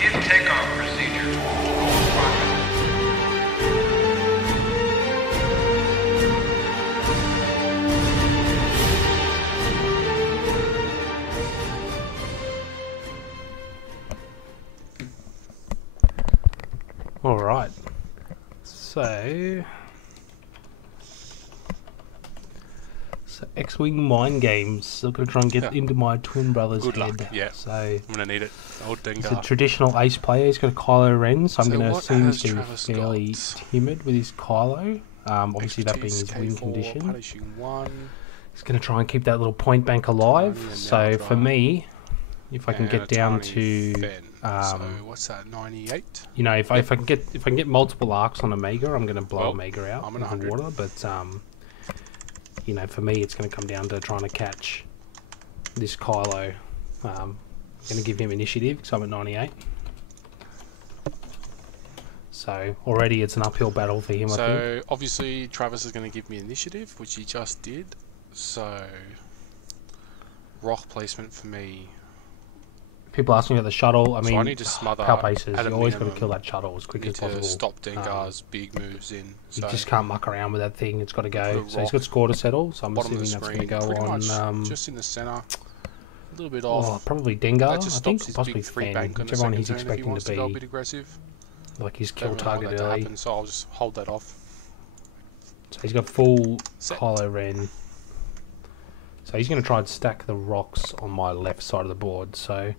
Begin takeoff procedure. Alright, so X-Wing Mind Games. I'm going to try and get into my twin brother's Good head. luck, yeah. So I'm going to need it. Old he's a Dengar. traditional ace player. He's got a Kylo Ren, so I'm So going to what assume has he's going to be Travis fairly got? timid with his Kylo. Obviously that being Expertise his win K4, condition. punishing 1. He's going to try and keep that little point bank alive. Tiny and So for Neldra. me, if I can And get a down tiny to, Fen. So what's that? 98. you know, if I can get multiple arcs on Omega, I'm going to blow Well, Omega out I'm in an the 100. water. But you know, for me, it's going to come down to trying to catch this Kylo. Going to give him initiative because I'm at 98. So already it's an uphill battle for him, I think. So obviously Travis is going to give me initiative, which he just did. So rock placement for me. People asking about the shuttle. I So mean, I need to smother power paces. at a You always got to minimum. kill that shuttle as quick Need as to possible. stop Dengar's big moves in. You So just can't muck around with that thing. It's got to go. Put a So he's rock got score to settle. So I'm bottom of assuming the that's going to screen, go pretty on. much just in the center, a little bit Oh, off. probably Dengar. That just I think stops his possibly big free Fen, bank on the whichever one second he's turn if he expecting wants to to go a be bit aggressive. like his kill Don't really want target that to early. happen, so I'll just hold that off. So he's got full Set. Kylo Ren. So he's going to try and stack the rocks on my left side of the board. So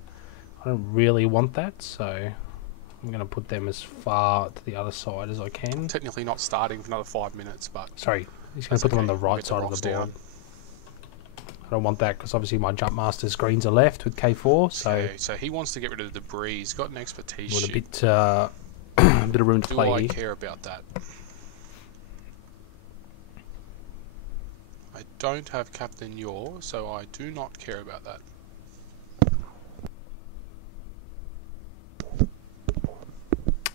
I don't really want that. So I'm going to put them as far to the other side as I can. Technically not starting for another 5 minutes, but Sorry, he's going to put them on the We'll right get side of rocks the board. down. I don't want that because obviously my jump master screens are left with K4. So Okay, so he wants to get rid of the debris. He's got an expertise with a ship. bit, a bit of room to Do play I here. care about that? I don't have Captain Yor, so I do not care about that.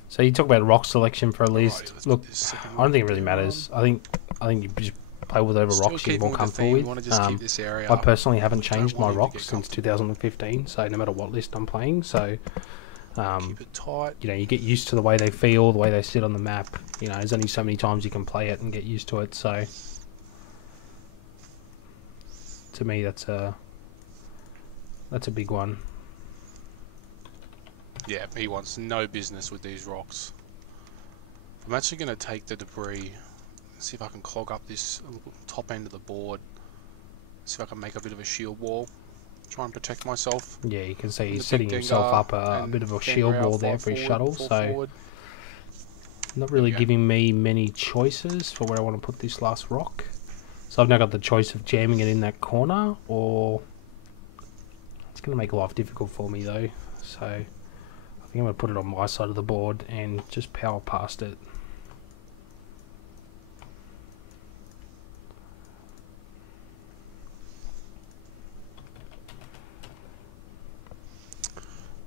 So you talk about rock selection for a Alrighty, list. let's Look, put this second I don't think it rock really down. matters. I think you just play with whatever Still rocks you're keeping more with the comfortable theme, with. want to just keep this area. I personally haven't Don't changed my want him to rocks get since comfortable. 2015, so no matter what list I'm playing, so Keep it tight. you know, you get used to the way they feel, the way they sit on the map. You know, there's only so many times you can play it and get used to it. So to me, that's a big one. Yeah, he wants no business with these rocks. I'm actually going to take the debris, see if I can clog up this top end of the board, see if I can make a bit of a shield wall, try and protect myself. Yeah, you can see The he's big setting himself Dengar up a and bit of a Fen shield Rao wall there fly for his forward, shuttle. fall So forward. not really Yeah. giving me many choices for where I want to put this last rock. So I've now got the choice of jamming it in that corner, or it's going to make life difficult for me though. So I think I'm going to put it on my side of the board and just power past it.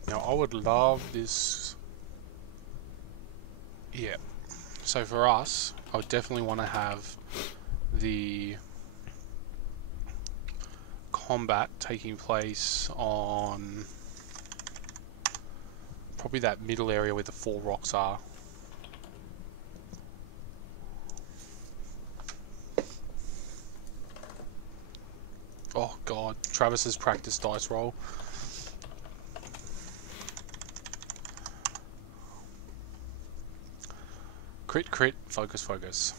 Now I would love this. Yeah. So for us, I would definitely want to have the combat taking place on probably that middle area where the 4 rocks are. Oh god, Travis's practice dice roll. Crit, crit, focus, focus.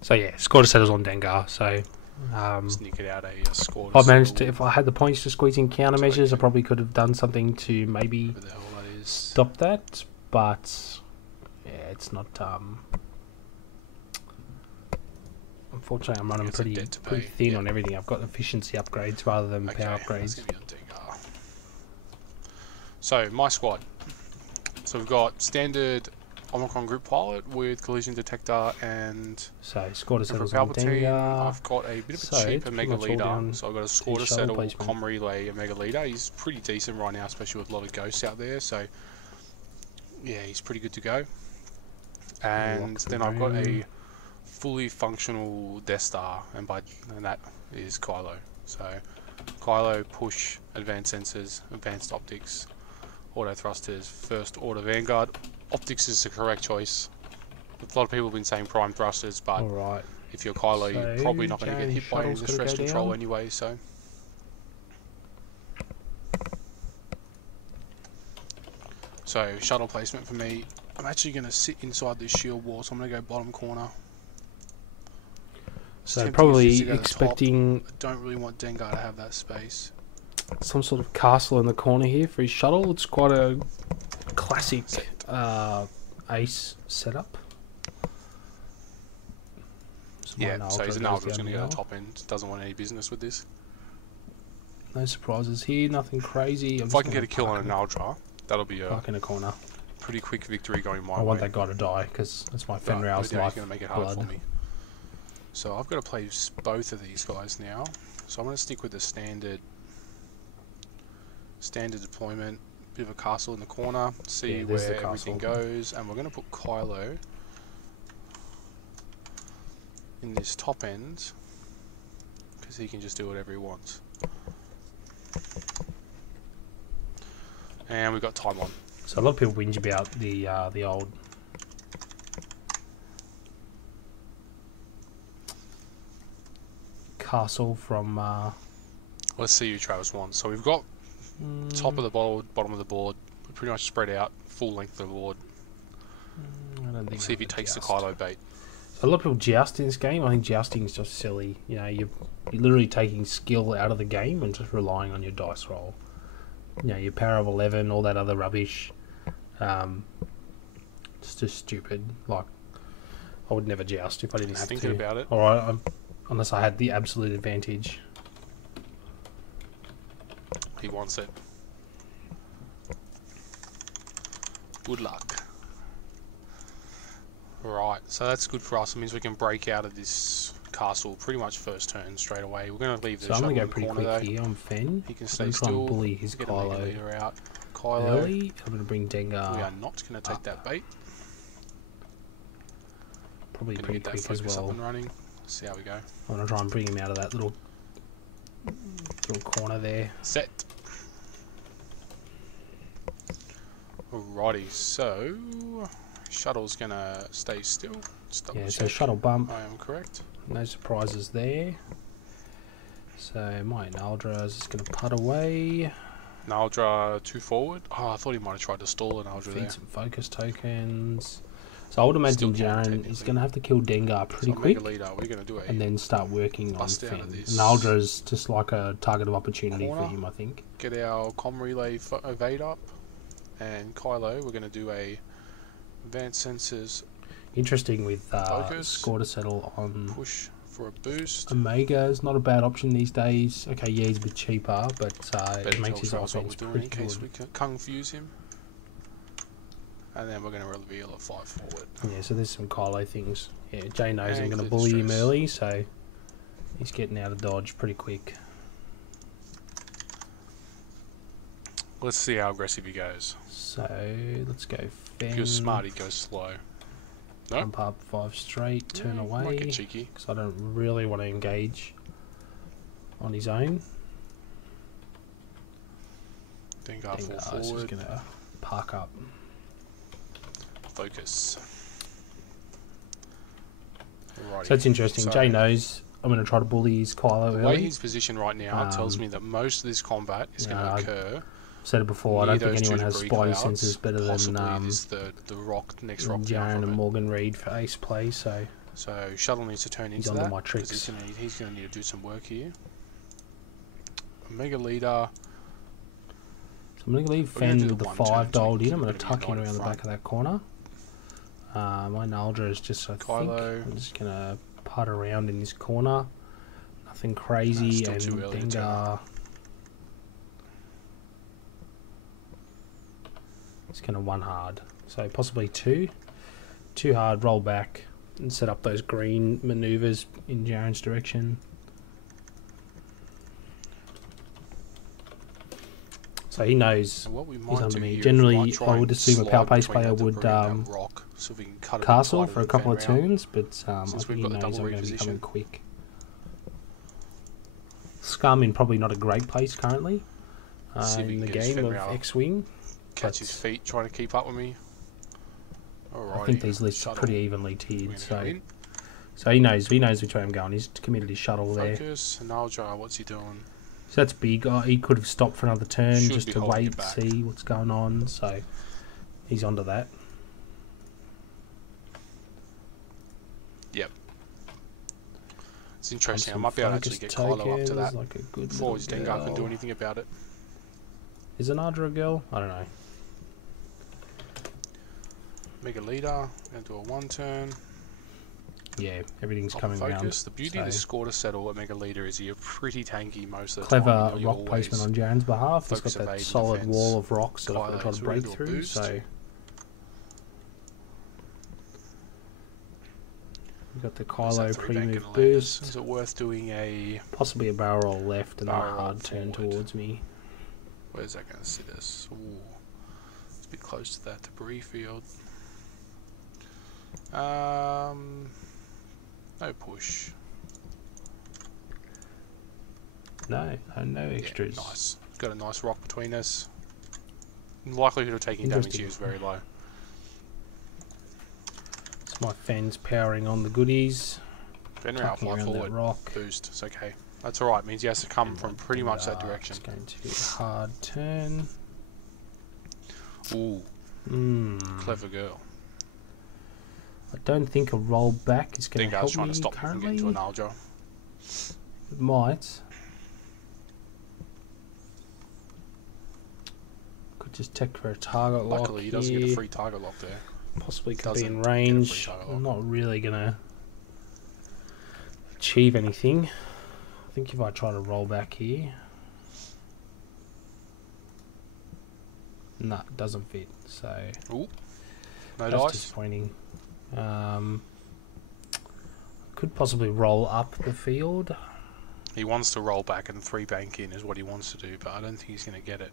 So yeah, score to settles on Dengar. So Sneak it out a score. if I managed to, if I had the points to squeeze in countermeasures, I probably could have done something to maybe Where the hell that is. stop that. But yeah, it's not. Unfortunately, I'm running It's a pretty debt to pay, thin yeah. on everything. I've got efficiency upgrades rather than Okay, power that's upgrades. gonna be on Dengar. So my squad. So we've got standard Omicron group pilot with collision detector and So score to for settles on Palpatine. Dengar. I've got a bit of a So, cheap it's Omega pretty much all leader. down So I've got a score to to shuttle settle placement. com relay Omega leader. He's pretty decent right now, especially with a lot of ghosts out there. So yeah, he's pretty good to go. And Lock the then I've got a room. fully functional Death Star, and that is Kylo. So Kylo, push, advanced sensors, advanced optics, auto thrusters, first order vanguard. Optics is the correct choice. A lot of people have been saying prime thrusters, but Alright. if you're Kylo, So, you're probably not going to get hit by any shuttle's distress gotta go control down. anyway, so. So, shuttle placement for me. I'm actually going to sit inside this shield wall, so I'm going to go bottom corner. So probably Top. expecting I don't really want Dengar to have that space. some sort of castle in the corner here for his shuttle. It's quite a classic ace setup. Yeah, so he's an Aldra's going to go to the top end. Doesn't want any business with this. No surprises here, nothing crazy. If I can get a kill on an Aldra, that'll be a park in a corner. pretty quick victory going my way. I want that guy to die because that's my Fenrir's He's life going to make it hard blood. for me. So I've got to play both of these guys now. So I'm going to stick with the standard deployment. Bit of a castle in the corner. See where everything goes, and we're going to put Kylo in this top end because he can just do whatever he wants. And we've got time on. So a lot of people whinge about the old castle from. Let's see who Travis wants. So we've got top of the board, bottom of the board. We're pretty much spread out, full length of the board. I don't think See if he takes the Kylo bait. A lot of people joust in this game. I think jousting is just silly. You know, you're literally taking skill out of the game and just relying on your dice roll. You know, your power of 11, all that other rubbish. It's just stupid. Like, I would never joust if I didn't have thinking to. about it. Alright, unless I had the absolute advantage. He wants it. Good luck. Right, so that's good for us. It means we can break out of this castle pretty much first turn straight away. We're going to leave the So I'm shuttle going to in go the pretty corner quick though. here on Fen. He can I'm stay going to try and still. bully his Get a mega Kylo leader out. Kylo. early. I'm going to bring Dengar We are not going to take that bait. probably Going to pretty get that quick as focus up well. and running. See how we go. I'm going to try and bring him out of that little corner there. Set. Alrighty, so shuttle's gonna stay still. Yeah, so shuttle bump. I am correct. No surprises there. So my Naldra is just going to putt away. Naldra 2 forward. Oh, I thought he might have tried to stall an Naldra there. Feed some focus tokens. So I would imagine Still can, Jaren is going to have to kill Dengar pretty So quick. Mega leader, we're gonna do And then start working on bust Fen. out of this Naldra is just like a target of opportunity corner. for him, I think. Get our comm relay evade up, and Kylo, we're gonna do a advanced sensors Interesting with focus. score to settle on Push for a boost. Omega is not a bad option these days. Okay, yeah, he's a bit cheaper, but it makes his Travis what offense we're doing pretty in case good. we can confuse him. And then we're going to reveal a 5 forward. Yeah, so there's some Kylo things. Yeah, Jay knows I'm And going to clear bully him distress. early, so he's getting out of dodge pretty quick. Let's see how aggressive he goes. So let's go Fen. If you're smart, he'd go slow. No? Pump up 5 straight, turn Might away. get cheeky. Because I don't really want to engage on his own. Dengar 4 Dengar's forward. just going to park up. Focus. Alrighty. So it's interesting. So, Jay knows I'm going to try to bully his Kylo the early. way he's positioned right now tells me that most of this combat is going to occur. I've said it before, I near don't think those anyone two has debris spidey clouds, senses better possibly than this the rock, next rock down Jaren from and it. Morgan Reed for ace play, so So shuttle needs to turn he's into under that. my 'cause tricks. He's going to need to do some work here. Mega leader. So I'm going to leave We're gonna Fen do with the the one 5 turn, so dialed in. he's I'm going gonna to be tuck him right around the front. back of that corner. My Naldra is just, I Kylo. think, I'm just going to putt around in this corner. Nothing crazy, still and too early to turn. Dengar. It's going to 1 hard. So possibly 2. 2 hard, roll back, and set up those green maneuvers in Jaren's direction. So he knows So what we he's might under do me. here is Generally, we might try I would and assume a slide power pace between player that would debris and that rock, so we can cut a bit castle tighter for a the couple of fan round. turns, but I Since think we've he got the knows double I'm going to be reposition. coming quick. Scum in probably not a great place currently See if we in can the get his game of Fenrir X-Wing. catch his feet trying to keep up with me. Alrighty. I think these lists Shuttle. are pretty evenly We're tiered, gonna so go in. he knows which way I'm going. He's committed his shuttle there. Focus. Naljar, what's he doing? So that's big. He could have stopped for another turn Should just be to holding wait, it back. see what's going on. So he's onto that. Yep. It's interesting. I Some might be able to actually focus get Kylo up to tokens, that like a good before little his Dengar can do girl. anything about it. Is Anadra a girl? I don't know. Mega Leader. Gonna do a 1 turn. Yeah, everything's I'll coming around. focus. The beauty of the So score to settle at Mega Leader is you're pretty tanky most of the clever time. You rock placement on Jaren's behalf. He's got focus that evade solid defense. wall of rocks that I've got to try to Kylo's break really through. boost. So we've got the Kylo pre-move boost. Is it worth doing a... Possibly a barrel roll left and then a Barrel roll hard turn forward. towards me. Where's that going to sit us? Ooh. It's a bit close to that debris field. No push. No extras. Yeah, nice. Got a nice rock between us. Likelihood of taking damage Interesting. here is very low. It's my fans powering on the goodies. Fenrir Tucking fly around that forward. rock. Boost. It's okay. That's alright. Means he has to come from pretty much that direction. It's going to hard turn. Ooh. Clever girl. I don't think a roll back is going to help trying me to stop you from currently. getting to an Aljo. It might. Could just tech for a target lock. Luckily, he doesn't get a free target lock there. Possibly could be doesn't in get a free range. target lock. I'm not really going to achieve anything. I think if I try to roll back here. Nah, it doesn't fit. So Ooh. No that's dice. disappointing. Could possibly roll up the field. He wants to roll back and 3 bank in is what he wants to do, but I don't think he's going to get it.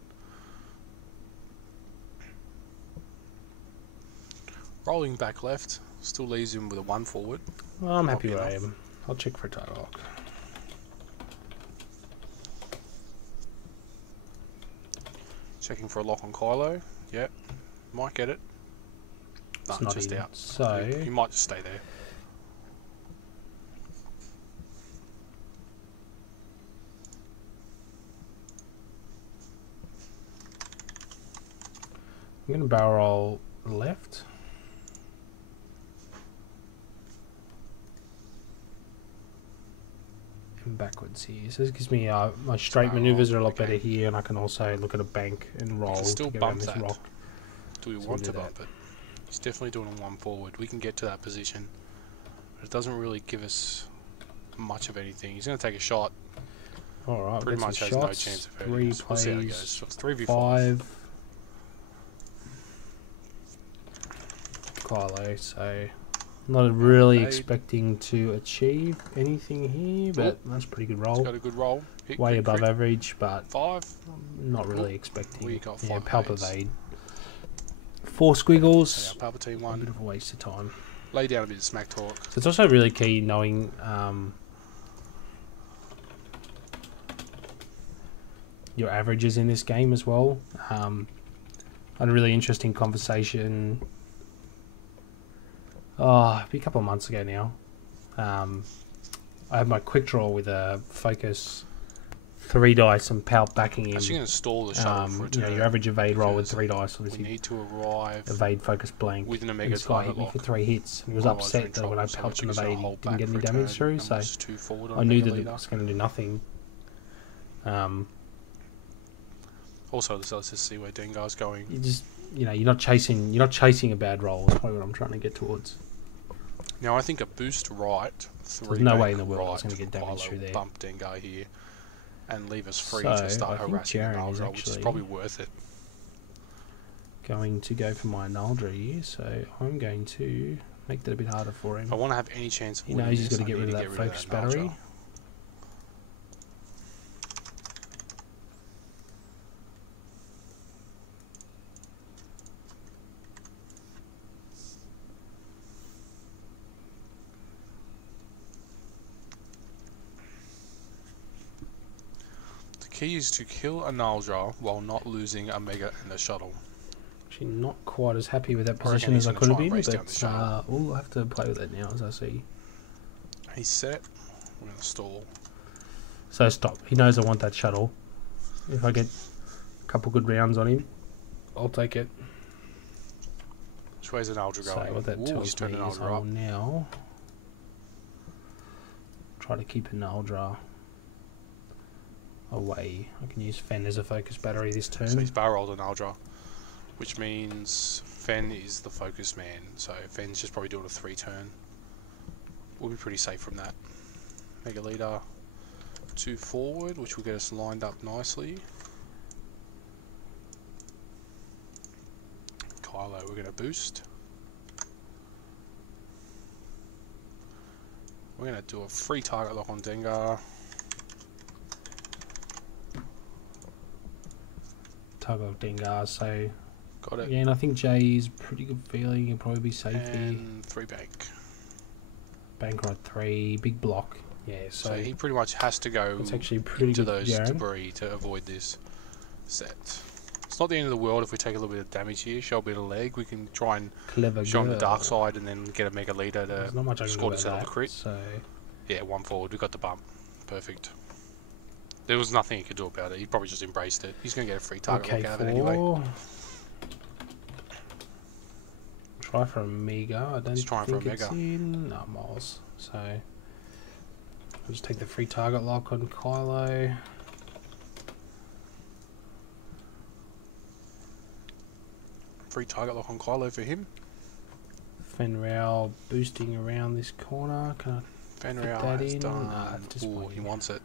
Rolling back left still leaves him with a 1 forward. Well, I'm Might happy be where I enough. am. I'll check for a target lock. Checking for a lock on Kylo. Yep. Might get it. No, It's not just in. out. So He might just stay there. I'm going to barrel roll left. And backwards here. So this gives me my straight Barrel maneuvers roll, are a lot okay. better here, and I can also look at a bank and roll can still to get bump around this that. rock. Do we So want we'll to do bump it? He's definitely doing a 1 forward. We can get to that position. But it doesn't really give us much of anything. He's going to take a shot. Alright, Pretty got much some has no shots. chance of hurting 3 us. We'll see how it plays. goes. So it's 3v5. 5. Kylo, so not really Eight. expecting to achieve anything here, but that's a pretty good He's roll. got a good roll. Hit, Way crit, above crit. average, but 5. not really expecting. We got Yeah, 5 palpavade. 4 squiggles. So our Palpatine A bit 1. of a waste of time. Lay down a bit of smack talk. So it's also really key knowing your averages in this game as well. I had a really interesting conversation a couple of months ago now. I had my quick draw with a focus 3 dice and palp backing in. Actually going to stall the shuttle for a turn. your average evade roll with because 3 dice, We obviously. need to arrive Evade focus blank. with an And Omega this guy hit target me lock. for 3 hits. And he was Otherwise we're in upset that when I trouble, palped so an we're just gonna evade, he hold didn't back get any for a damage turn through. and So was too forward on I knew Mega that it Leader. was going to do nothing. Also, let's just see where Dengar's going. You just, you're not chasing a bad roll. That's probably what I'm trying to get towards. Now I think a boost right, 3 There's no bank way in the world I was right gonna get damage Kylo through there. Bump Dengar here and leave us free So, to start I think harassing the Jaren is Nalja, which is actually- probably worth it. Going to go for my Naldra here, so I'm going to make that a bit harder for him. If I want to have any chance of He winning knows he's this, got to I get rid need of to that get focus Nalja. battery. Key is to kill a Naldra while not losing a Mega and a shuttle. Actually, not quite as happy with that I reckon position he's as I gonna could have try and been, race down the shuttle. but we'll have to play with it now as I see. He's set. We're going to stall. So stop. He knows I want that shuttle. If I get a couple good rounds on him, I'll take it. Which way's an Naldra So going? what that Ooh, he's tells me turned an is Naldra I'll up. now try to keep an Naldra away. I can use Fen as a focus battery this turn. So he's barreled an Naldra, which means Fen is the focus man. So Fen's just probably doing a 3-turn. We'll be pretty safe from that. Mega Leader 2 forward, which will get us lined up nicely. Kylo, we're going to boost. We're going to do a free target lock on Dengar. Target of Dengar, so Got it. again I think Jay's pretty good feeling. He'll probably be safe here. And 3 bank. Bank rod 3, big block. Yeah, So he pretty much has to go it's actually pretty into good, those Jaren. debris to avoid this set. It's not the end of the world if we take a little bit of damage here, show a bit of leg. We can try and Clever show him the girl. dark side and then get a Mega Leader There's to not much I can do score about to settle the that, crit. so Yeah, 1 forward. We got the bump. Perfect. There was nothing he could do about it. He probably just embraced it. He's going to get a free target okay, look out of it anyway. Try for a Mega. I don't He's trying for a think it's Mega. in. No, Miles. So I'll just take the free target lock on Kylo. Free target lock on Kylo for him. Fenrau boosting around this corner. Can I fit Fenrir that has in? done. Nah, Ooh, he disappointing. wants it.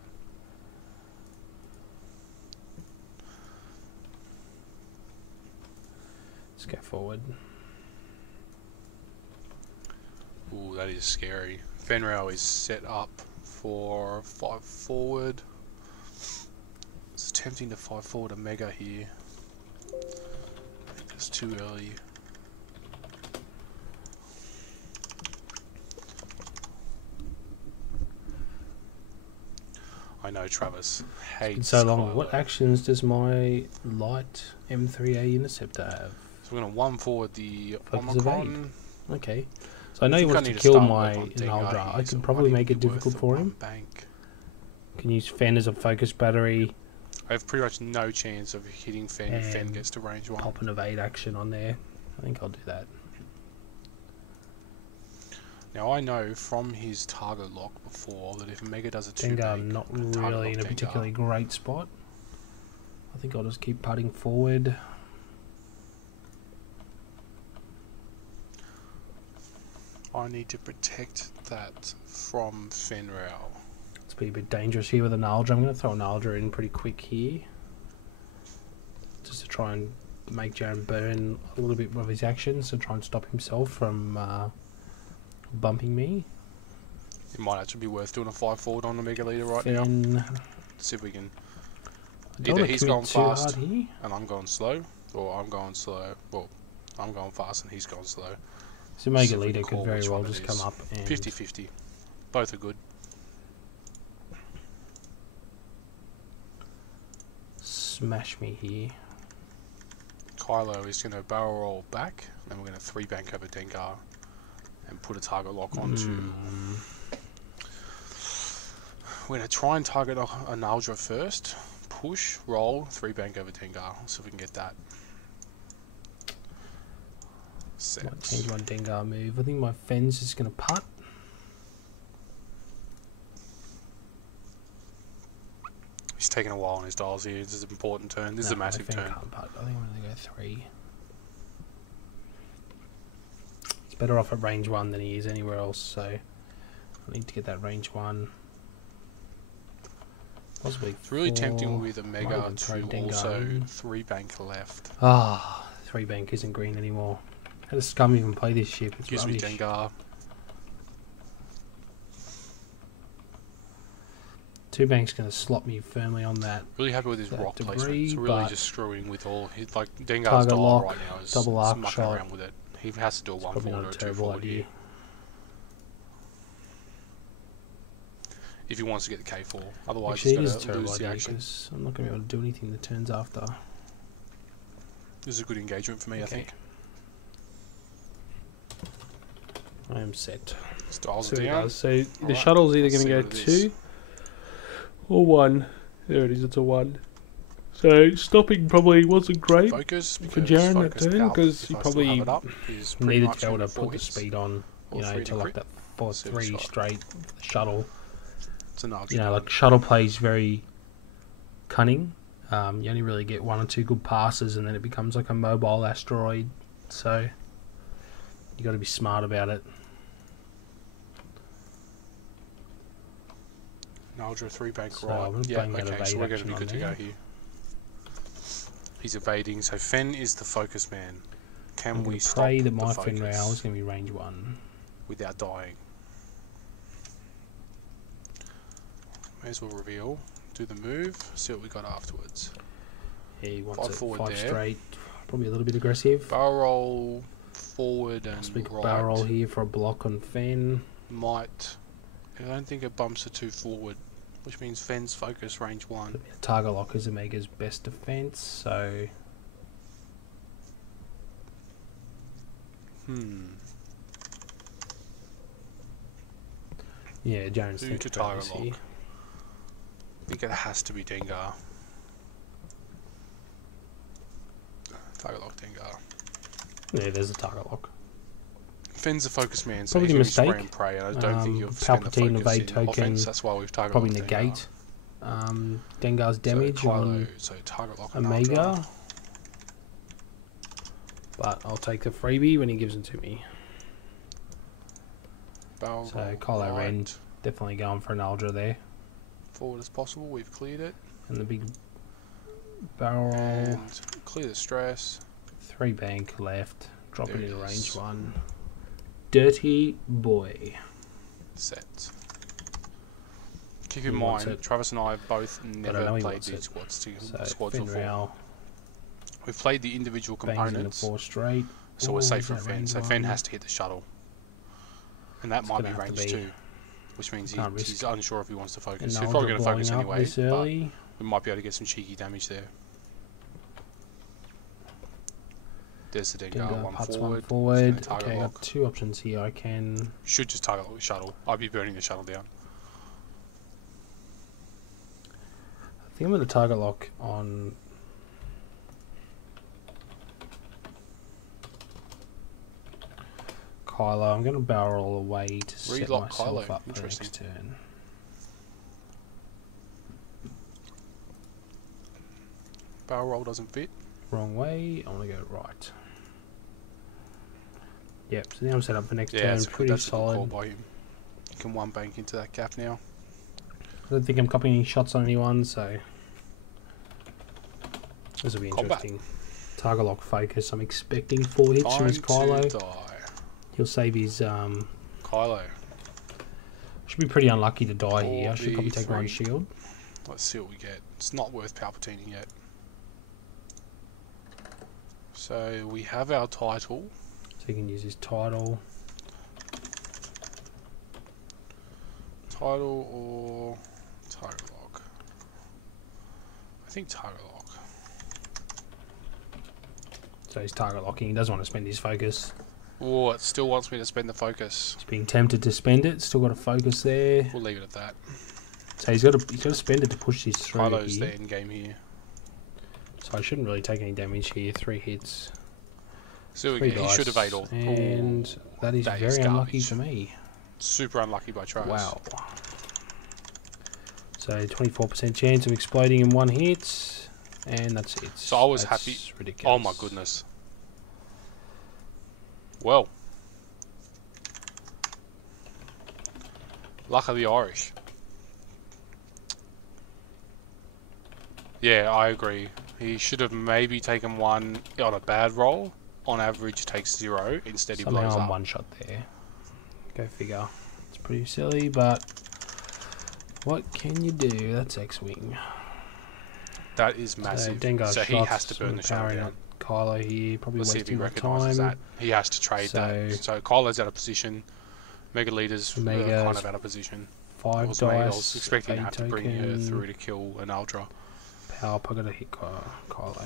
Let's go forward. Ooh, that is scary. Fenrir is set up for 5 forward. It's tempting to 5 forward a Mega here. I think it's too early. I know Travis hates It's so long. Kylo. What actions does my light M3A interceptor have? So we're going to 1 forward the Focus of Omicron. Okay. So I know he think I wants to need to kill start my work on Dengar Naldra. I here, so can it probably might make it even be worth difficult the for 1 him. bank. Can use Fen as a focus battery. I have pretty much no chance of hitting Fen if Fen And gets to range 1. Pop an evade action on there. I think I'll do that. Now I know from his target lock before that if Mega does a 2 Dengar bank, not target really in a lock Dengar. particularly great spot. I think I'll just keep putting forward. I need to protect that from Fenrir. It's be a bit dangerous here with an Naldra. I'm going to throw an Naldra in pretty quick here. Just to try and make Jaren burn a little bit of his actions to try and stop himself from bumping me. It might actually be worth doing a 5 forward on the Mega Leader right now. Then See if we can. I don't Either want to he's commit going too hard fast here. and I'm going slow, or I'm going slow. Well, I'm going fast and he's going slow. So Mega see if we Leader can could call very which well one it just is. come up and 50-50. Both are good. smash me here. Kylo is going to barrel roll back, and then we're going to 3 bank over Dengar and put a target lock onto. We're going to try and target a Naldra first. Push, roll, 3 bank over Dengar. So we can get that set. Might change my Dengar move. I think my Fen's is going to putt. He's taking a while on his dials here. This is an important turn. This is a No, my massive Fen turn. can't putt. I think I'm going to go 3. He's better off at range 1 than he is anywhere else, so I need to get that range 1. Possibly It's really 4. tempting with a Might Mega even throw to Dengar also in. 3 bank left. Ah, 3 bank isn't green anymore. How does Scum even play this ship? It's Gives me rubbish. Dengar. 2 bank's going to slot me firmly on that. Really happy with his That rock debris, placement. It's really but just screwing with all his, like Dengar's target dial lock, right now is double arc mucking shot. around with it. He has to do a 1 Probably forward not or a a 2 terrible forward idea. here. if he wants to get the K4. Otherwise, Actually, it he's is a got to terrible lose the idea action. because I'm not going to be able to do anything the turns after. This is a good engagement for me, I think. I am set. Styles So, it down. so the Alright, shuttle's either let's going see to what go it is. 2 or 1. There it is, it's a 1. So stopping probably wasn't great Focus, for because Jaren that focus turn palp, because if he I still probably have it up, is pretty needed much to be able gonna to be 4 put the hits. speed on, Or you know, 3 to to like crit. that See the 4-3 shot. straight shuttle. It's a nudge. You know, like shuttle plays very cunning. You only really get 1 or 2 good passes and then it becomes like a mobile asteroid. So you got to be smart about it. Naldra 3 bank So right. I'm gonna Yeah, bang that okay, so evade we're going to action be on good to there. go here. He's evading, so Fen is the focus man. Can I'm we going to stop pray the that my Fen Rail is focus going to be range 1. without dying? May as well reveal. Do the move. See what we got afterwards. Yeah, he wants 5 it forward 5 there. straight. Probably a little bit aggressive. Barrel roll forward and Speak right. barrel roll here for a block on Fen. Might. I don't think it bumps it too forward, which means Fen's focus range 1. Target lock is Omega's best defense, so yeah, Jaren's Who thinking to about target this lock? here. I think it has to be Dengar. Target lock Dengar. Yeah, there's a target lock. Fenn's a focus man, so Probably he's a going to spray mistake. and pray, and I don't think you'll spend the Palpatine focus evade in token, offense. That's why we've target probably locked negate Dengar's Dengar. damage so on so target lock on Omega. Naldra. But I'll take the freebie when he gives it to me. Barrel So roll Kylo Ren right. definitely going for an Aldra there. Forward as possible, we've cleared it. And the big barrel roll. And clear the stress. 3 bank left. Drop There it it into range is. 1. Dirty boy. Set. Keep in He wants mind, it. Travis and I have both I never know he played wants these it. squads, So squads Fen before. Rail We've played the individual bangs into components, 4 straight. so we're Ooh, safe is from that Fen. range So Fen 1? has to hit the shuttle. And that It's might be gonna have to range be. 2, which means Can't he's risk unsure if he wants to focus. And He's Aldra probably going to blowing focus up anyway, this but early. we might be able to get some cheeky damage there. There's the Dengar, Dengar one puts forward. one forward. Just gonna target Okay, I lock. got 2 options here. I can Should just target lock the shuttle. I'd be burning the shuttle down. I think I'm going to target lock on Kylo. I'm going to barrel away to set Relock myself Kylo. up for the Interesting. next turn. Barrel roll doesn't fit. Wrong way. I want to go right. Yep, so now I'm set up for next Yeah, turn. that's Pretty that's a good call solid. by him. You can one bank into that gap now. I don't think I'm copying any shots on anyone, so this will be Combat. interesting. Target lock focus. I'm expecting 4 hits from his Time to Kylo. die. He'll save his Kylo. should be pretty unlucky to die here. I should probably 4v3. take 1 shield. Let's see what we get. It's not worth Palpatining yet. So we have our title. So he can use his title. Title or target lock? I think target lock. So he's target locking. He doesn't want to spend his focus. Oh, it still wants me to spend the focus. He's being tempted to spend it. Still got a focus there. We'll leave it at that. So he's got to spend it to push this through Kylo's here. the end game here. So I shouldn't really take any damage here. 3 hits. So we 3 get, he dice. should evade all. And Ooh, that is that very is unlucky garbage. for me. Super unlucky by Travis. Wow. So 24% chance of exploding in 1 hit. And that's it. So I was That's happy. Ridiculous. Oh my goodness. Well. Luck of the Irish. Yeah, I agree. He should have maybe taken 1 on a bad roll. On average, takes 0. Instead, he Somehow blows I'm up. 1 shot there. Go figure. It's pretty silly, but what can you do? That's X-Wing. That is massive. So Dengar So shots, he has to burn the shuttle powering down. up Kylo here, probably Let's see if he wasting my recognises time. that. He has to trade that. So Kylo's out of position. Mega Leader's Omega's kind of out of position. 5 was me. I was dice. expecting to A have to bring her token. through to kill an Ultra. Power up, I gotta hit Kylo.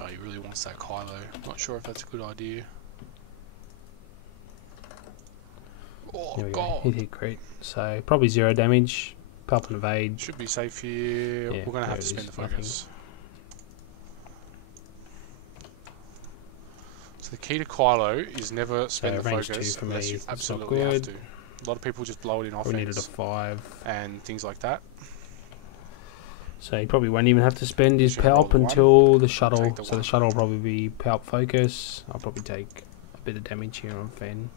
Oh, he really wants that Kylo. Not sure if that's a good idea. Oh, Here we go. God. Hit crit. So probably 0 damage. Pop and evade. Should be safe here. Yeah, We're going to have there to it spend the is, focus. So the key to Kylo is never spend the range focus 2 for unless me, you it's not absolutely have good. to. A lot of people just blow it in We needed a offense 5. and things like that. So he probably won't even have to spend his Just gonna roll palp the one. until the shuttle. Take the So the one. shuttle will probably be palp focus. I'll probably take a bit of damage here on Fen,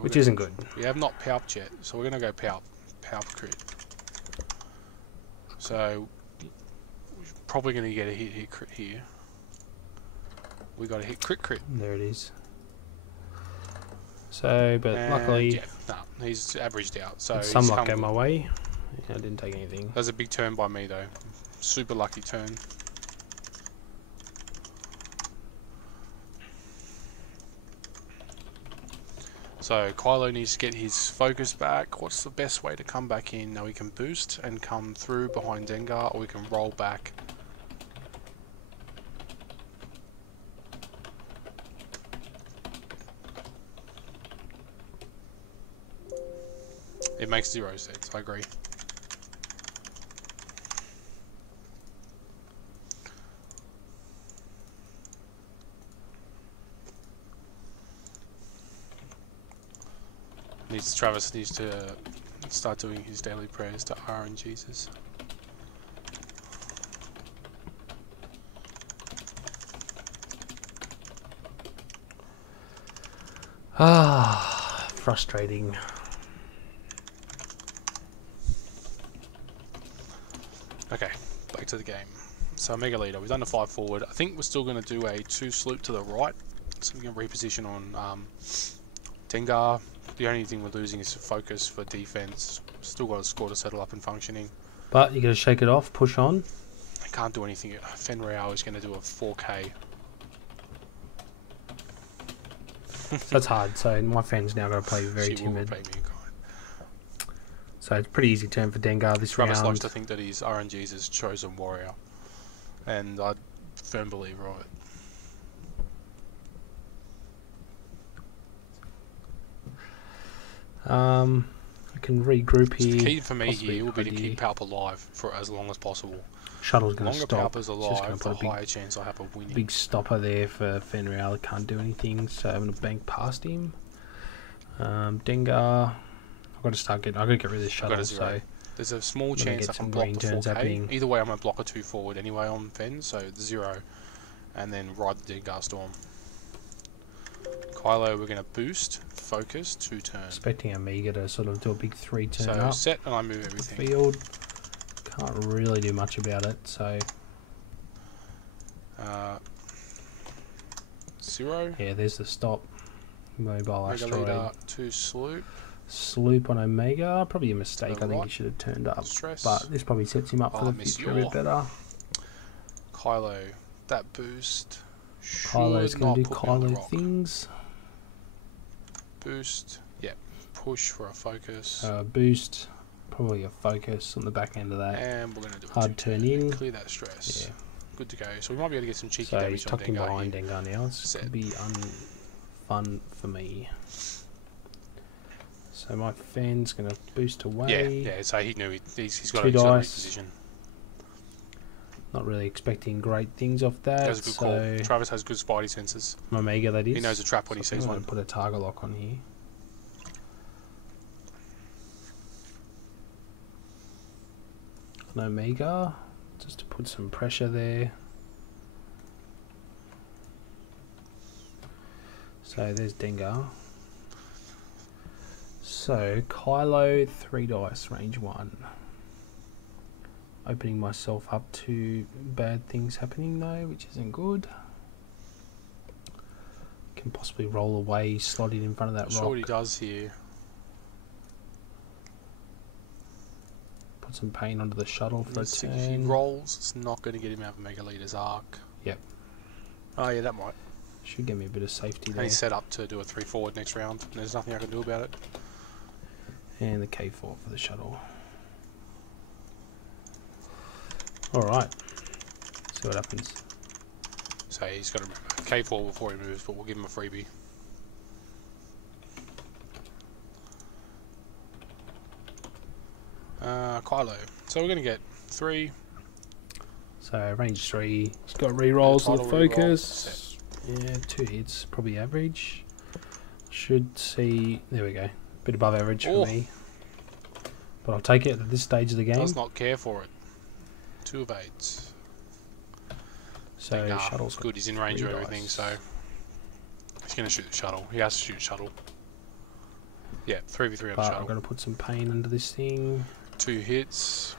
which isn't good. We have not palped yet, so we're going to go palp. Palp crit. So we're probably going to get a hit crit here. We got a hit crit. There it is. So, but And luckily, yeah, nah, he's averaged out. So some he's luck come came good. my way. I didn't take anything. That was a big turn by me though. Super lucky turn. So Kylo needs to get his focus back. What's the best way to come back in? Now we can boost and come through behind Dengar, or we can roll back. It makes 0 sense, I agree. Travis needs to start doing his daily prayers to R and Jesus. Ah, frustrating. Okay, back to the game. So Mega Leader, we've done a 5 forward. I think we're still going to do a 2 sloop to the right. So we can reposition on Dengar. The only thing we're losing is focus for defense. Still got a score to settle up and functioning. But you gotta shake it off, push on. I can't do anything. Fenriel is going to do a 4K. So that's hard. So my Fen's now gotta play very timid. So it's a pretty easy turn for Dengar this Travis round. likes to think that he's RNG's chosen warrior. And I firm believer of it. I can regroup here. The key for me possibly here will be to idea. keep Palp alive for as long as possible. Shuttle's The going to longer stop. Palp is It's just alive, going to the put a higher chance I have of winning. big stopper there for Fenriel. Can't do anything, so I'm going to bank past him. Dengar. I've got to start getting. I've got to get rid of this shuttle. So there's a small gonna chance get I can some block green the turns 4K. happening. Either way, I'm going to block a 2 forward anyway on Fen, so 0. And then ride the Dengar Storm. Kylo, we're going to boost, focus, 2 turns. Expecting Amiga to sort of do a big 3 turn So up. set and I move everything. Field. Can't really do much about it, so 0. yeah, there's the stop. Mobile Mega asteroid. Leader, 2 sloop. Sloop on Omega. Probably a mistake. I think right. he should have turned up. Stress. But this probably sets him up for the miss future a bit your- better. Kylo, that boost. Kylo's should going not to do put me on the Kylo rock. things. Boost, yeah, push for a focus. Boost. Probably a focus on the back end of that. And we're going to do a Hard 2 turn in. Clear that stress. Yeah. Good to go. So we might be able to get some cheeky So damage he's on tucked in Dengar behind here. Dengar now. It's Set. going to be fun for me. So my fan's going to boost away. Yeah, so he knew he's got 2 to dice. reposition. Not really expecting great things off that. That was a good call. Travis has good spidey senses. My Omega, that is. He knows a trap when he So sees I'm one. going to put a target lock on here. An Omega, just to put some pressure there. So there's Dengar. So Kylo, 3 dice, range 1. Opening myself up to bad things happening though, which isn't good. Can possibly roll away, slot it in front of that Not sure rock. what he does here. Put some pain onto the shuttle for a If he turn. rolls, it's not going to get him out of Mega Leader's arc. Yep. Oh yeah, that might. Should give me a bit of safety And there. he's set up to do a 3 forward next round. And there's nothing I can do about it. And the K4 for the shuttle. Alright. See what happens. So he's got a K4 before he moves, but we'll give him a freebie. Kylo. So we're going to get 3. So range 3. He's got rerolls on the focus. Reroll, yeah, 2 hits. Probably average. Should see... There we go. Bit above average for me. But I'll take it at this stage of the game. Does not care for it. 2 of 8. So shuttle's good. He's in range of everything, so he's going to shoot the shuttle. He has to shoot shuttle. Yeah, 3v3 on the shuttle. I'm going to put some pain into this thing. 2 hits.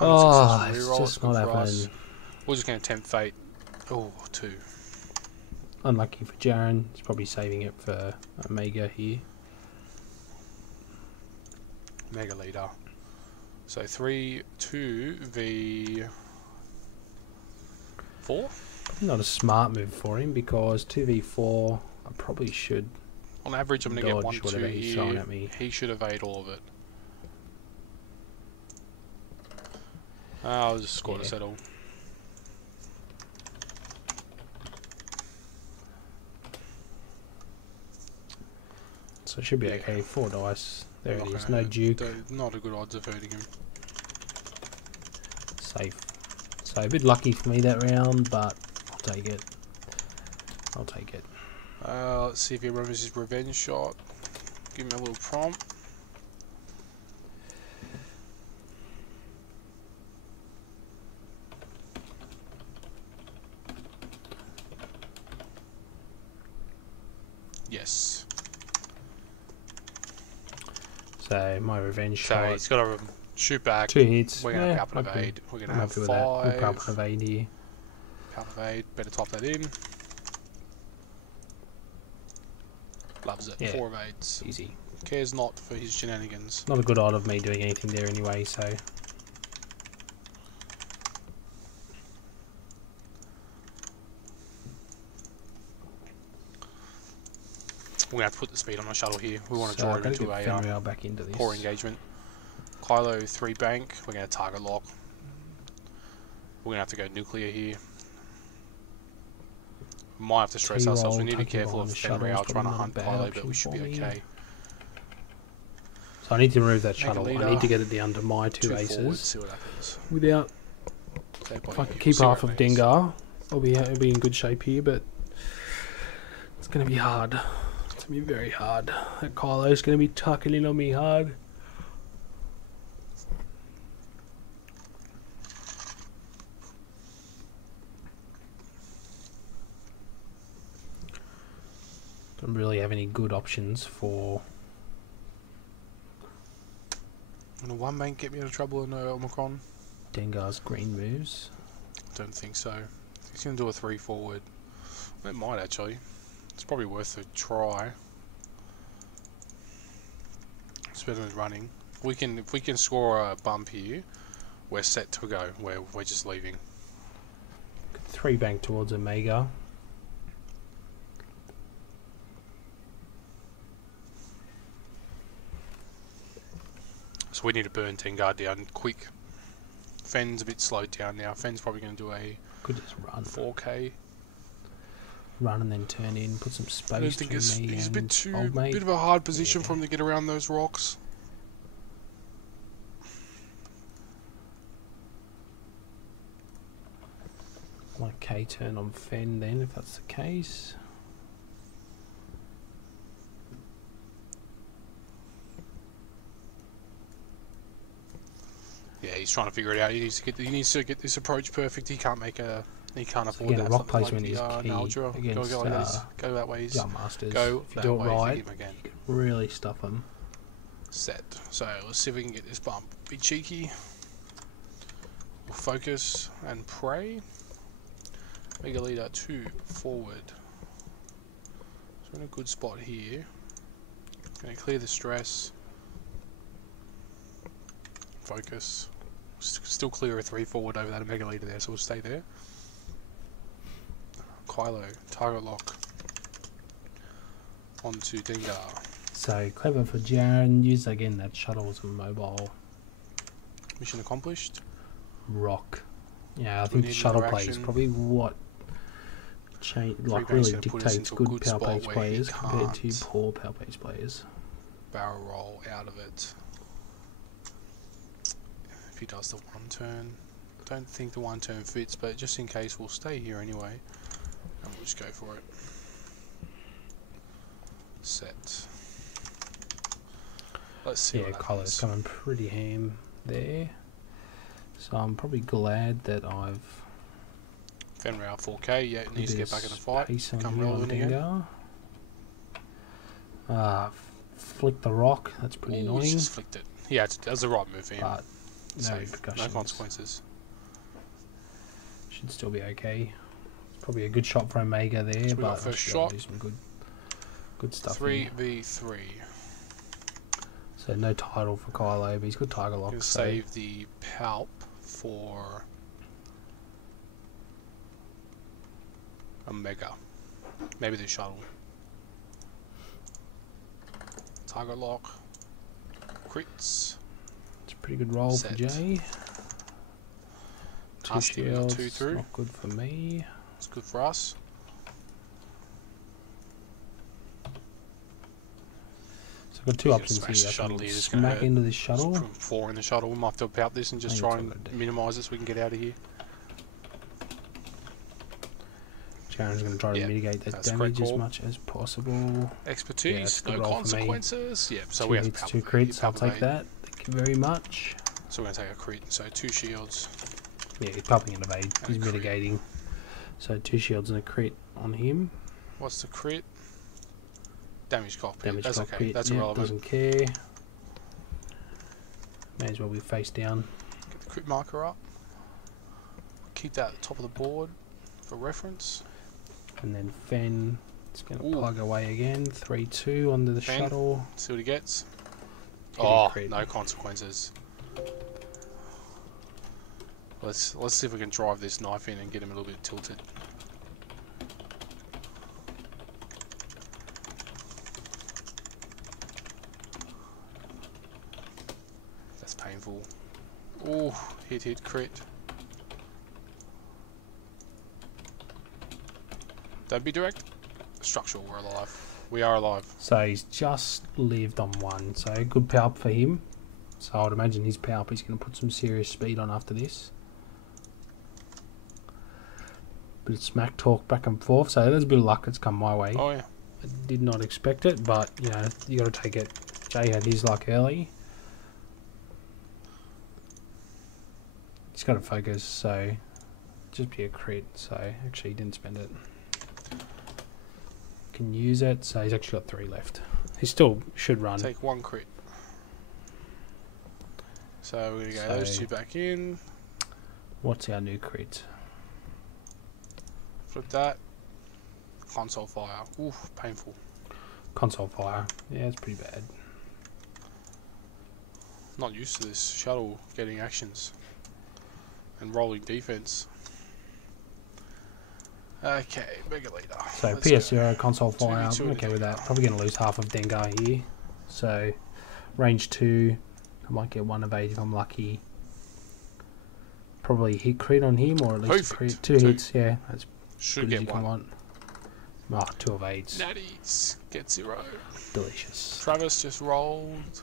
Oh, it's just not happening. We're just going to tempt fate. Oh, 2. Unlucky for Jaren. He's probably saving it for Omega here. Mega leader. So 3, 2 v 4. Not a smart move for him because 2v4 I probably should. On average, I'm going to get 1, 2 he's throwing at here. me. He should evade all of it. I'll just score to settle. So it should be okay. 4 dice. There it is. No duke. Not a good odds of hurting him. Safe. So a bit lucky for me that round, but I'll take it. I'll take it. Let's see if he remembers his revenge shot. Give him a little prompt. Yes. So my revenge shot. So he's got to shoot back. 2 hits. We're going to up and evade. We're going to have 5. We'll up and evade here. Up evade. Better top that in. Loves it. 4 evades. Easy. Cares not for his shenanigans. Not a good odd of me doing anything there anyway, so. We're going to have to put the speed on the shuttle here. We want to draw it into a back into this. poor engagement. Kylo 3 bank. We're going to target lock. We're going to have to go nuclear here. We might have to stress ourselves. We need to be careful of Fenrir trying to hunt Kylo, but we should be okay. So I need to remove that shuttle. I need to get it down to my 2 aces. Forward, see what happens. Without... If I can keep half of Dengar, I'll be in good shape here, but it's going to be hard. It's going to be very hard. That Kylo's going to be tucking in on me hard. Don't really have any good options for... Will 1 bank get me out of trouble in Omicron? Dengar's green moves. Don't think so. He's going to do a 3 forward. It might actually. It's probably worth a try. It's better than running. If we can score a bump here, we're set to go. We're just leaving. 3 bank towards Omega. So we need to burn Tengar down quick. Fenn's a bit slowed down now. Fenn's probably going to do a could just run 4k. Run and then turn in, put some space between me he's and a bit of a hard position for him to get around those rocks. Like K turn on Fenn then, if that's the case. Yeah, he's trying to figure it out. He needs to get this approach perfect. He can't afford again, that. Rock placement like is key Naldra. against go like this. Go that way. Jump Masters. Go if you do it right, again. you can really stuff them. Set. So let's see if we can get this bump. Be cheeky. We'll focus and pray. Mega leader 2 forward. So we're in a good spot here. Going to clear the stress. Focus. Still clear a 3 forward over that Mega leader there, so we'll stay there. Kylo, target lock. Onto Dengar. So clever for Jaren. Use again that shuttle as a mobile Mission accomplished. rock. Yeah, I Do we think need shuttle another play is action? probably what like Bank's really gonna put us dictates into a good good power spot pace where players he compared to can't poor power pace players. barrel roll out of it. If he does the one turn. Don't think the one turn fits, but just in case we'll stay here anyway. And we'll just go for it. Set. Let's see Yeah, what Kylo's happens. coming pretty ham there. So I'm probably glad that I've Fenrir out 4k, yeah, needs to get back in the fight. pace on Become here on relevant again. Dengar. Flick the rock, that's pretty Ooh, he's annoying. just flicked it. Yeah, that's the right move for him. But no Safe. No repercussions. consequences. Should still be okay. Probably a good shot for Omega there, So we got but first I should be able to shot. do some good stuff here. 3v3. So no title for Kylo, but he's got Tiger Lock. Gonna So save the Palp for Omega. Maybe the shuttle. Tiger Lock. Crits. it's a pretty good roll Set. for Jay. Two Nasty, we got shields, two through. not good for me. It's good for us. So I've got two Yeah, options smash here. the I shuttle can here, it's gonna smack hurt. into this Just shuttle. put 4 in the shuttle. We might have to pout this and just I think try that's and what I do. minimise this so we can get out of here. Jaren's going to try to Yeah, mitigate that that's a great damage as call. much as possible. Expertise, that's a good no roll for me. consequences. Yep, so Two we have hits, to two palp- crits. I'll palp take evade. that. Thank you very much. So we're going to take a crit. So 2 shields. Yeah, he's popping an evade. And He's a crit. mitigating. So 2 shields and a crit on him. What's the crit? Damage cockpit. Damage That's okay. cockpit. That's Yep, irrelevant. doesn't care. May as well be face down. Get the crit marker up. Keep that at the top of the board for reference. And then Fen is going to Ooh. plug away again. 3-2 onto the Fen. shuttle. See what he gets. Hitting Oh, crit. no consequences. Let's see if we can drive this knife in and get him a little bit tilted. That's painful. Ooh, hit, crit. Don't be direct. Structural, we're alive. We are alive. So he's just lived on 1. So good power up for him. So I would imagine his power up, he's going to put some serious speed on after this. Bit of smack talk back and forth. So there's a bit of luck that's come my way. Oh yeah. I did not expect it, but you know, you got to take it. Jay had his luck early. He's got to focus, so just be a crit. So actually, he didn't spend it. Can use it. So he's actually got 3 left. He still should run. Take 1 crit. So we're gonna go those So- 2 back in. What's our new crit? Flip that. Console fire. Oof, painful. Console fire. Yeah, it's pretty bad. Not used to this shuttle getting actions and rolling defense. Okay, Mega Leader. So Let's go. PS0 console fire. 2v2 I'm okay with that. Probably going to lose half of Dengar here. So range 2. I might get 1 evade if I'm lucky. Probably hit crit on him, or at least a Perfect. crit. 2 2. hits, yeah. That's Should good as you get can 1. want. Oh, 2 evades. Natties get 0. Delicious. Travis just rolled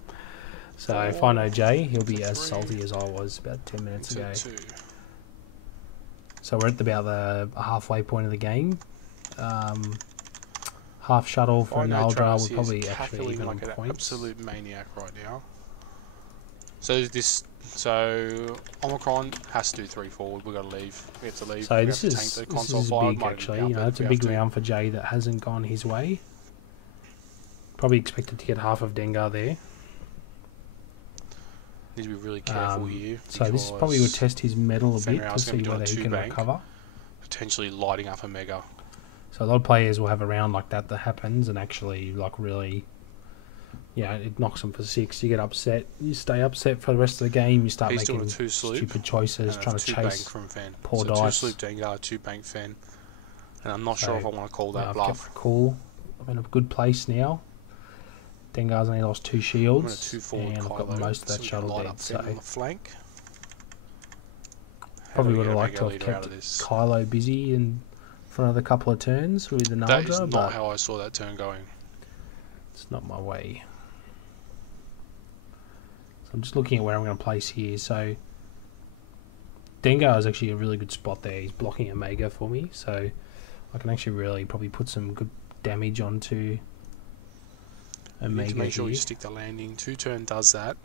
So if I know Jay, he'll be into as 3. salty as I was about 10 minutes into ago. 2. So we're at about the halfway point of the game. Half shuttle for I an know Aldra Travis would is probably actually cackling even on like an points. absolute maniac right now. So Omicron has to do 3 forward. We've got to leave. We have to leave. So we this have to is tank the console big fire. Might even actually. be You know, outbid it's a if we big have to. round for Jay that hasn't gone his way. Probably expected to get half of Dengar there. Need to be really careful here. So this probably would test his metal a bit to Fenrir's see gonna be doing whether he 2 can bank. recover. Potentially lighting up a Mega. So a lot of players will have a round like that happens and actually like really, yeah, it knocks them for 6. You get upset. You stay upset for the rest of the game. You start He's doing making a 2 sloop. stupid choices, and trying a to 2 bank chase from Fen. poor so 2 dice. sloop Dengar, 2 bank Fen. And I'm not So, sure if I want to call that I've bluff. kept cool. I'm in a good place now. Dengar's only lost 2 I'm shields. going to 2 forward and I've got Kylo, most of that so we can shuttle light dead. up Finn on the flank. How Probably do we would have get a liked to have Mega Leader out kept of this? Kylo busy in for another couple of turns with the That is Naldra, not but how I saw that turn going. it's not my way. So I'm just looking at where I'm going to place here. So Dengar is actually a really good spot there. He's blocking Omega for me, so I can actually really probably put some good damage onto You Omega need to make sure you here. stick the landing. 2 turn does that.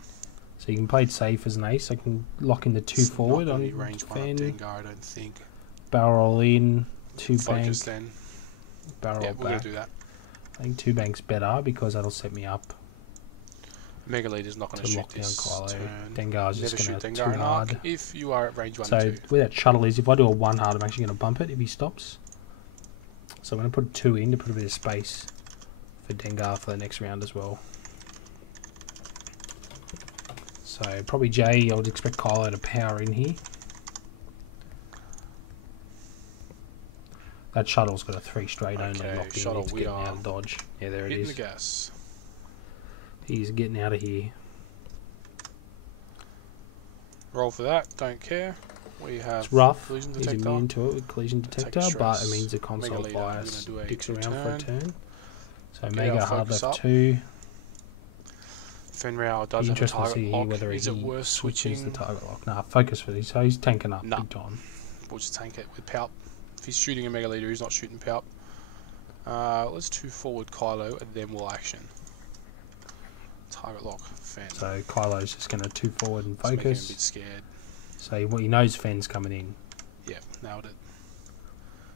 So you can play it safe as an ace. I can lock in the 2 It's forward not on gonna be range 1 up Fen, Dengar, I don't think. barrel roll in, 2 Focus bank, then. barrel Yeah, roll we're going back. to do that. I think 2 banks better because that'll set me up Mega Leader's not going to to shoot lock down this Kylo. turn. Dengar's Never just shoot going to Dengar too in hard. arc if you are at range 1 So and 2. where that shuttle is, if I do a 1 hard, I'm actually going to bump it if he stops. So I'm going to put 2 in to put a bit of space for Dengar for the next round as well. So probably J, I would expect Kylo to power in here. That shuttle's got a 3 straight only Okay, locked in. shuttle, It's we getting are out of dodge. Yeah, there it hitting is. the gas. He's getting out of here. Roll for that, don't care. We have It's rough. collision He's detector. immune to it with collision detector, but it means the console Leader, I'm fire gonna do a sticks 2 around for a turn. So Get Mega our hard focus left up. 2. Fenrir does Be have a interesting to target see lock. whether Is he it worth switches the switching? target lock. Nah, focus for this. So he's tanking up Nah. big time. We'll just tank it with Palp. If he's shooting a Mega Leader, he's not shooting Palp. Let's 2 forward Kylo and then we'll action. Target lock, Fen. So Kylo's just going to 2 forward and It's making him a focus. bit scared. So he knows Fen's coming in. Yeah, nailed it.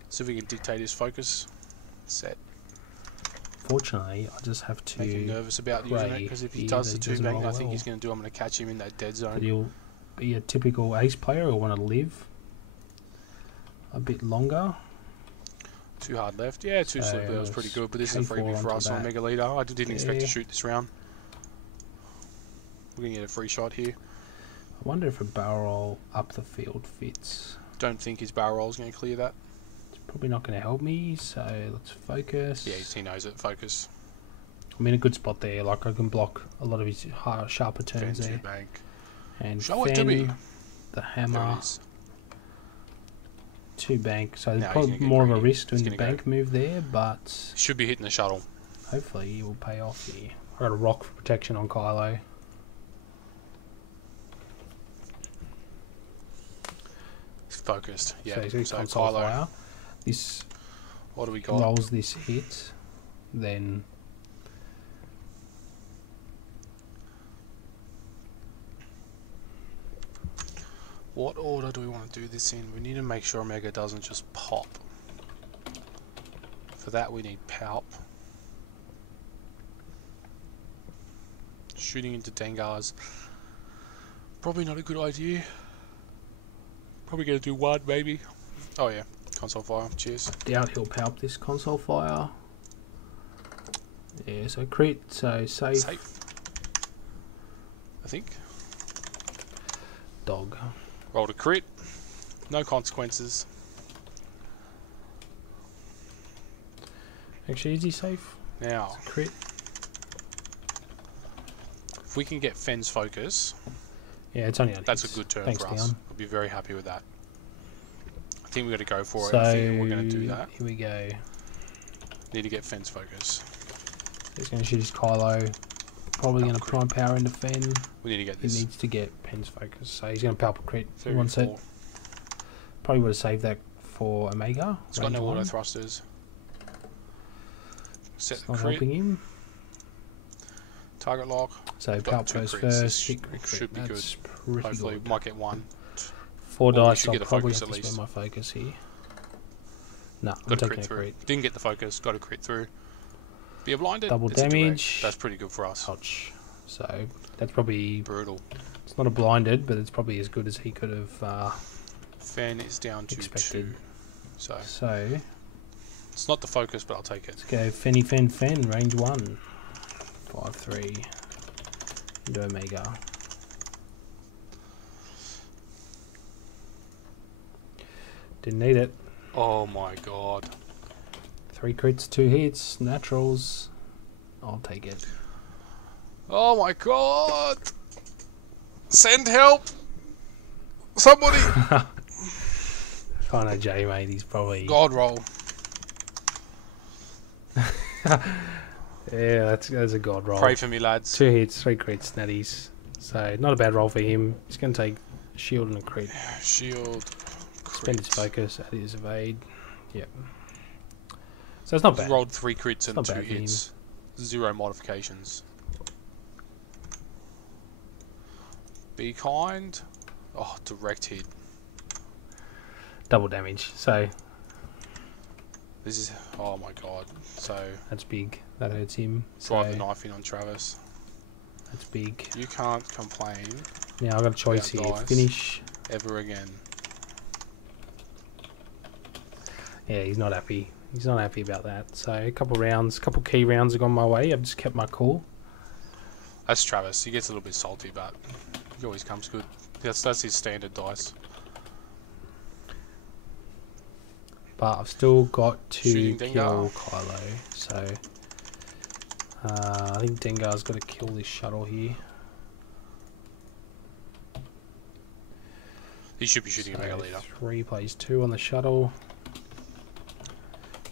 So if we can dictate his focus, set. Fortunately, I just have to. Make him nervous about using it pray because if he here does that the he 2 doesn't bank, roll I think well. he's going to do. I'm going to catch him in that dead That zone. he'll be a typical ace player or want to live a bit longer. 2 hard left. Yeah, 2 So slip. That was pretty good, but this is a K4 freebie for onto us on that. Mega Leader. I didn't expect to Yeah. shoot this round. We're going to get a free shot here. I wonder if a barrel roll up the field fits. Don't think his barrel roll is going to clear that. It's probably not going to help me, so let's focus. Yeah, he knows it. Focus. I'm in a good spot there. Like I can block a lot of his sharper Fen turns 2 there. bank. And Show it to me. Fen, the There hammer, it is. 2 bank. So there's Now he's probably gonna get more of a greedy. risk doing He's the gonna go. bank move there, but Should be hitting the shuttle. hopefully he will pay off here. I got a rock for protection on Kylo. He's focused. Yeah, So he's so got console Kylo. fire. This What do we got? rolls this hit, then What order do we want to do this in? We need to make sure Mega doesn't just pop. For that we need Palp. Shooting into Dengar's probably not a good idea. Probably gonna do 1 maybe. Oh yeah, console fire, cheers. doubt he'll palp this console fire. Yeah, so crit, so safe. Safe. I think. Dog. Rolled a crit. No consequences. Actually, is he safe? Now, Crit. if we can get Fen's focus, Yeah, it's only on that's hits. a good turn Thanks, for us. Dion. I'll be very happy with that. I think we're going to go for So it. I think we're going to do that. here we go. Need to get Fen's focus. He's going to shoot his Kylo. Probably going to Palp crit. prime power into Fen. We need to get He this. needs to get Pen's focus, so he's going to palp a crit. He 34. wants it. Probably would have saved that for Omega. It's got range no auto 1. thrusters. Set It's the not crit. helping him. Target lock. So We've got palp 2 goes crits. first. This Hit crit. should be That's good. pretty Hopefully, good. might get 1. 4 Well, we dice. should I'll get a probably focus have at to least. spend my focus here. No, I'm Got a taking crit a through. crit. Didn't get the focus. Got a crit through. Be a blinded. Double It's a direct. damage. That's pretty good for us. Ouch. So that's probably, Brutal. it's not a blinded, but it's probably as good as he could have Fen is down to expected. 2. So So it's not the focus, but I'll take it. let's go Fenny Fen Fen, range 1. 5-3. Into Omega. Didn't need it. Oh my god. 3 crits, 2 hits, naturals. I'll take it. Oh my god! Send help! Somebody! I know Jay, mate. He's probably... God roll. Yeah, that's a god roll. Pray for me, lads. 2 hits, 3 crits, natties. So, not a bad roll for him. He's going to take a shield and a crit. Shield. Spend his Crit. focus, add his evade. Yep. So it's not bad. Rolled 3 crits and not 2 bad for him. hits. 0 modifications. Be kind. Oh, direct hit. Double damage. So, This is... Oh my god. So, that's big. That hurts him. drive So, the knife in on Travis. that's big. You can't complain Now I've got a choice about here. dice. Finish. Ever again. Yeah, he's not happy. He's not happy about that. So, a couple key rounds have gone my way. I've just kept my cool. That's Travis. He gets a little bit salty, but he always comes good. That's his standard dice. But I've still got to Shooting kill Dengar. Kylo. So, I think Dengar's got to kill this shuttle here. He should be shooting a mega leader. 3 plays 2 on the shuttle.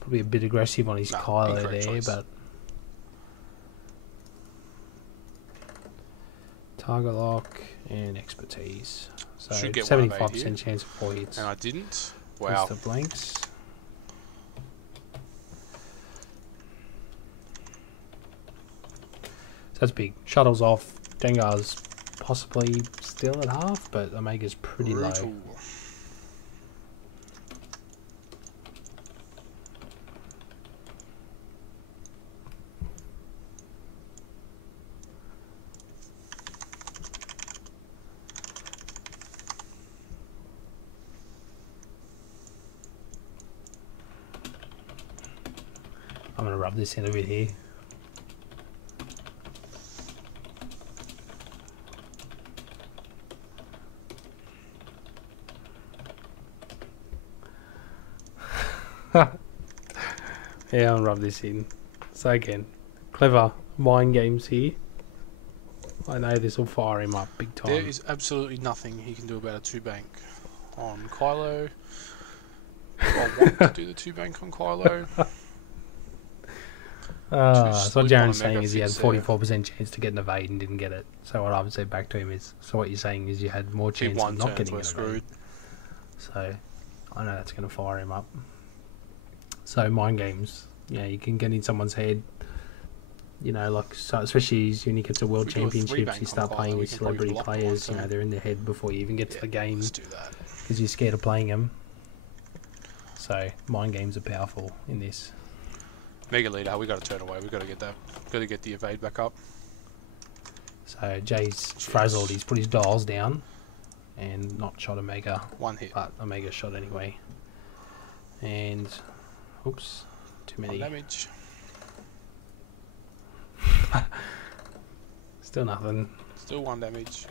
Probably a bit aggressive on his Kylo incorrect there, choice. but target lock and expertise. So Should get 1 of 8 75% here. chance of 4 hits. And I didn't. Wow. Wow. The blanks. So that's big. Shuttle's off. Dengar's possibly still at half, but Omega's pretty low. Brutal. I'm going to rub this in a bit here. Yeah, I'll rub this in. So again, clever mind games here. I know this will fire him up big time. There is absolutely nothing he can do about a 2-bank on Kylo. I want to do the 2-bank on Kylo. So what split on Jaren's a mega saying is he had fix there. 44% chance to get an evade and didn't get it. So what I would say back to him is, so what you're saying is you had more Keep chance one of not turns, getting we're an screwed. evade. So I know that's going to fire him up. So mind games, yeah, you can get in someone's head. You know, like so especially when you get to World If we do a Championships, 3-bank you start on playing Kylo, we with can probably celebrity block the one players. You know, turn. they're in their head before you even get to the game Let's do that. because you're scared of playing them. So mind games are powerful in this. Mega leader, we got to turn away. We got to get that. Got to get the evade back up. So Jay's frazzled. He's put his dials down and not shot Omega, 1 hit. but Omega shot anyway. And oops, too 1 many. damage. Still nothing. Still 1 damage.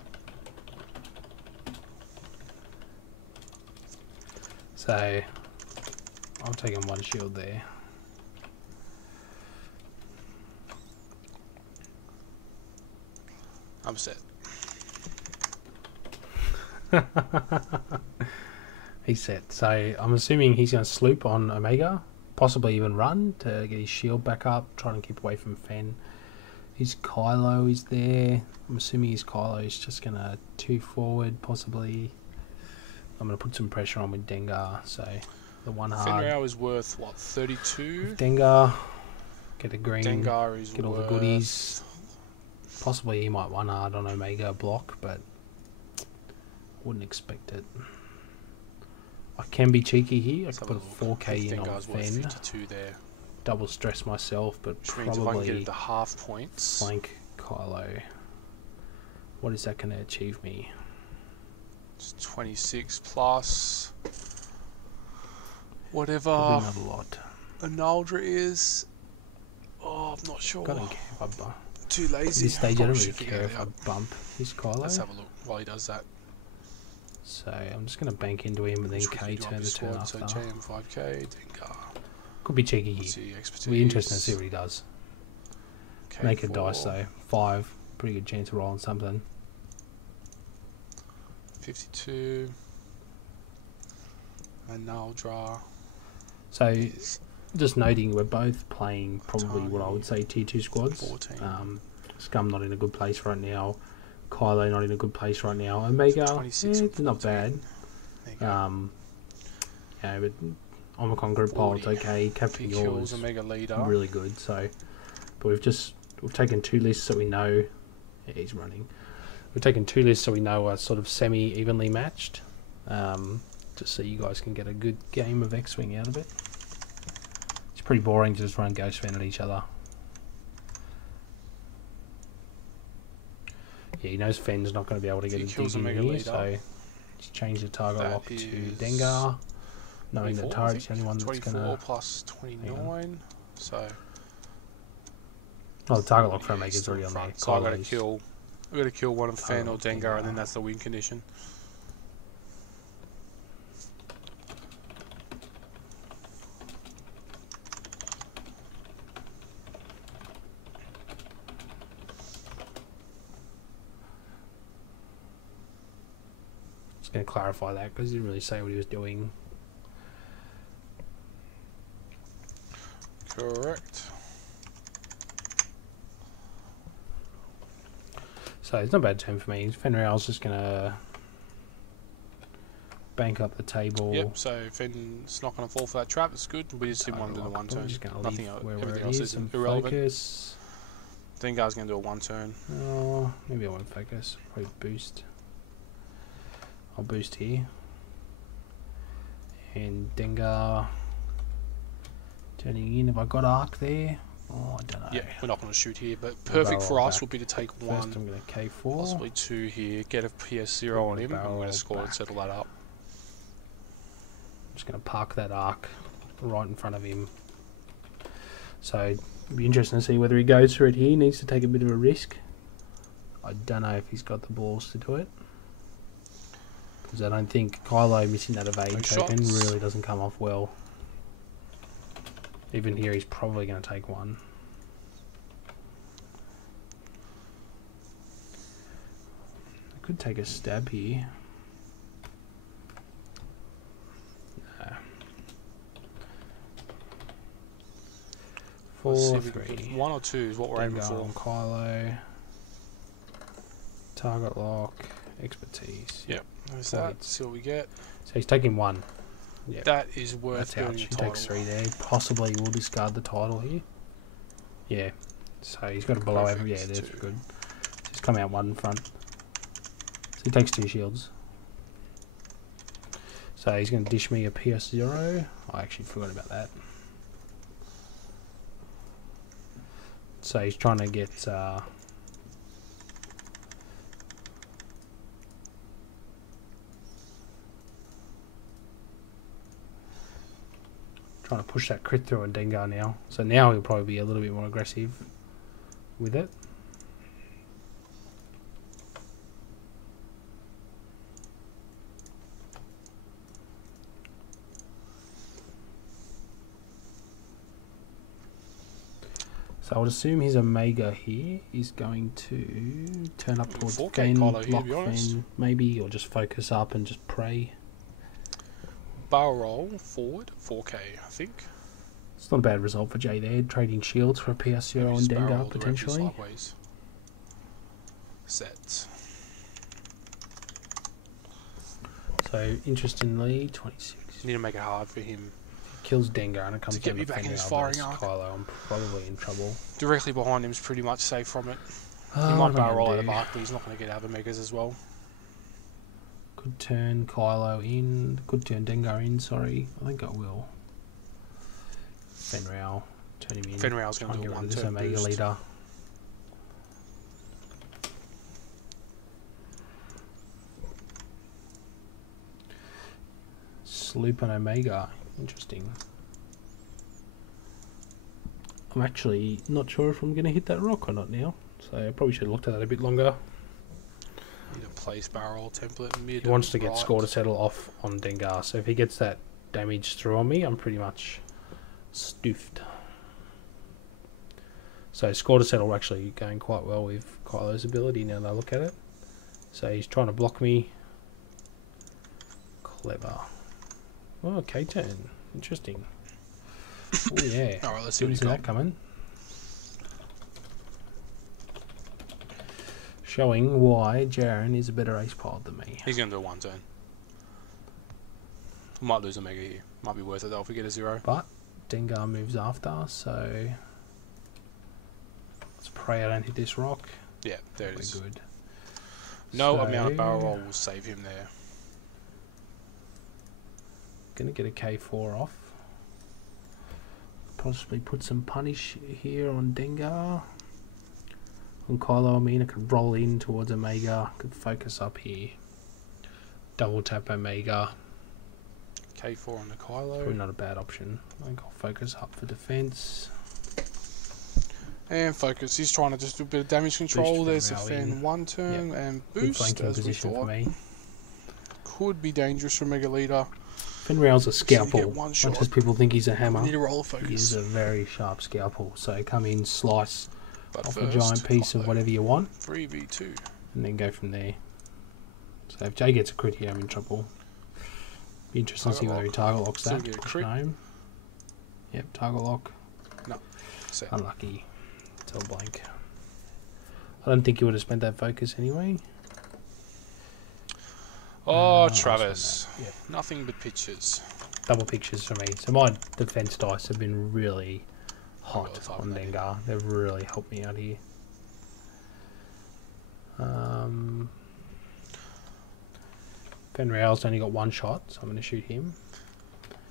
So I'm taking 1 shield there. I'm set. He's set. So I'm assuming he's going to sloop on Omega, possibly even run to get his shield back up, trying to keep away from Fen. His Kylo is there. I'm assuming his Kylo is just going to 2 forward, possibly. I'm going to put some pressure on with Dengar, so the 1 hard. Fenrir is worth, what, 32? Dengar, get a green, Dengar is get all the worth... goodies. Possibly he might 1 hard on Omega block, but wouldn't expect it. I can be cheeky here. I Let's could have a put a look. 4k in on Dengar's worth Fen. 52 there. Double stress myself, but Which means if I can get probably it to half points... flank Kylo. What is that going to achieve me? It's 26 plus... Whatever Probably not a lot. Analdra is... Oh, I'm not sure. I don't care if I bump. Too At lazy. this stage, I don't Probably really should figure care it if I out. bump his Let's Kylo. have a look while he does that. So I'm just going to bank into him and then Which K rookie do I turn the turn squad? after. So JM 5k, Dengar. Could be cheeky Let's here. see, expertise. It'll be interesting to see what he does. Make a dice K4. though. 5. pretty good chance of rolling something. 52. And now draw. So, just noting, we're both playing probably what I would say tier 2 squads. 14. Scum not in a good place right now. Kylo not in a good place right now. Omega, 26 and not bad. There you go. Yeah, but Omicron group pilot's 40. okay. Captain Kills, yours, Omega leader. really good. So, but we've taken 2 lists that we know. Yeah, he's running. We've taken 2 lists so we know are sort of semi-evenly matched. Just so you guys can get a good game of X-Wing out of it. It's pretty boring to just run Ghost Fan at each other. Yeah, he knows Fenn's not going to be able to get a dig in here, so he's changed the target lock to Dengar, knowing that turret's the only one that's going to... 24 plus 29, so... Oh, the target lock for Omega's already on there. So I've got to kill one of Fenn or Dengar, and then that's the win condition. Just going to clarify that because he didn't really say what he was doing. Correct. So it's not a bad turn for me. Fenrir's just going to bank up the table. Yep, so Fenn's not going to fall for that trap. It's good. We just didn't want to do the one turn. Nothing else. Everything else is irrelevant. Focus. Dengar's going to do a one turn. Oh, maybe I won't focus. Probably boost. I'll boost here. And Dengar turning in. Have I got arc there? Oh, I don't know. Yeah, we're not going to shoot here, but perfect for us would be to take First, one. I'm going to K4. Possibly 2 here. Get a PS0 on him. I'm going to score and settle that up. I'm just going to park that arc right in front of him. So, it'll be interesting to see whether he goes for it here. He needs to take a bit of a risk. I don't know if he's got the balls to do it. Because I don't think Kylo missing that evade token really doesn't come off well. Even here, he's probably going to take one. I could take a stab here. No. 4-3. 1 or 2 is what we're aiming for. Kylo. Target lock. Expertise. Yep. There's that. See what we get. So he's taking 1. Yep. That is worth That's ouch. doing. He takes 3 there. Possibly will discard the title here. Yeah. So he's got a below every. Yeah, that's good. He's come out 1 in front. So he takes 2 shields. So he's going to dish me a PS0. I actually forgot about that. So he's trying to get trying to push that crit through on Dengar now. So now he'll probably be a little bit more aggressive with it. So I would assume his Omega here is going to turn up towards Fenn, block Fenn, maybe, or just focus up and just pray. Barrel roll forward, 4k, I think. It's not a bad result for Jay there, trading shields for a PS0 and Dengar potentially. Set. So interestingly, 26. You need to make it hard for him. Kills Dengar and it comes to get me back in his firing arc. Kylo, I'm probably in trouble. Directly behind him is pretty much safe from it. He might barrel roll out of arc, but he's not going to get out of Megas as well. Could turn Kylo in. Could turn Dengar in, sorry. I think I will. Fenrir. Turn him in. Fenrir's going to do a 1 turn Omega boost. leader. Sloop and Omega. Interesting. I'm actually not sure if I'm going to hit that rock or not now. So I probably should have looked at that a bit longer. Need a place barrel template mid. He wants to get score to settle off on Dengar. So if he gets that damage through on me, I'm pretty much stoofed. So score to settle actually going quite well with Kylo's ability now that I look at it. So he's trying to block me. Clever. Oh, K-turn. Interesting. Oh yeah. Alright, let's see what Didn't you see got. that coming. Showing why Jaren is a better ace pilot than me. He's going to do a 1 turn. Might lose a mega here. Might be worth it though if we get a 0. But Dengar moves after, so let's pray I don't hit this rock. Yeah, there it We're is. good. No So, amount of barrel roll will save him there. Gonna get a K4 off. Possibly put some punish here on Dengar. On Kylo, I mean, I could roll in towards Omega. Could focus up here. Double tap Omega. K4 on the Probably Kylo. not a bad option. I think I'll focus up for defense. And focus. He's trying to just do a bit of damage control. There's a Fenral fan in. 1 turn and Good boost flanking as we position for thought. me. Could be dangerous for Mega Leader. Fenral's a So you scalpel. get one Not shot. just people think he's a We hammer. need a roll of He is focus. a very sharp scalpel. So come in, slice But off first, a giant piece of Kylo. whatever you want, 3v2. and then go from there. So if Jay gets a crit here, I'm in trouble. Be interesting to see whether he target locks Still that. get a Push crit. home. Yep, target lock. Set. Unlucky. It's all blank. I don't think you would have spent that focus anyway. Oh, I'll Travis. spend that. Yep. Nothing but pitches. Double pictures for me. So my defense dice have been really hot I've got on that, Dengar. They've really helped me out here. Fenral's only got one shot, so I'm going to shoot him.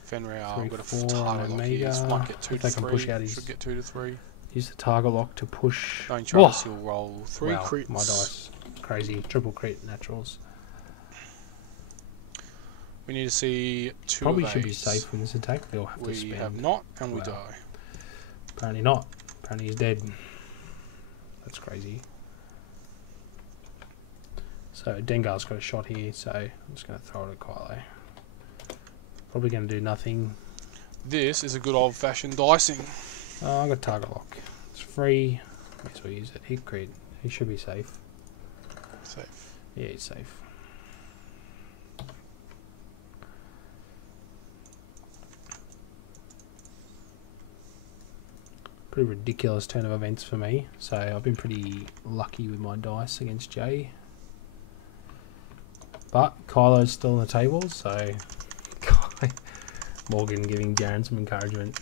Fenrir, 3, I've got a 4 target lock here. Omega. Might get 2 If to they can 3. push out his- Should get 2 to 3. Use the target lock to push. Knowing Travis, Whoa! he'll roll 3 Wow, crits. my dice. Crazy. Triple crit naturals. We need to see 2 Probably of should be eights. safe in this attack. They'll have to We spend. have not, and we Wow. die. Apparently not. Apparently he's dead. That's crazy. So Dengar's got a shot here, so I'm just going to throw it at Kylo. Probably going to do nothing. This is a good old-fashioned dicing. Oh, I got target lock. It's free. Might as well use it. Hit crit. He should be safe. Safe. Yeah, he's safe. Pretty ridiculous turn of events for me. So I've been pretty lucky with my dice against Jay. But Kylo's still on the table, so Morgan giving Jaren some encouragement.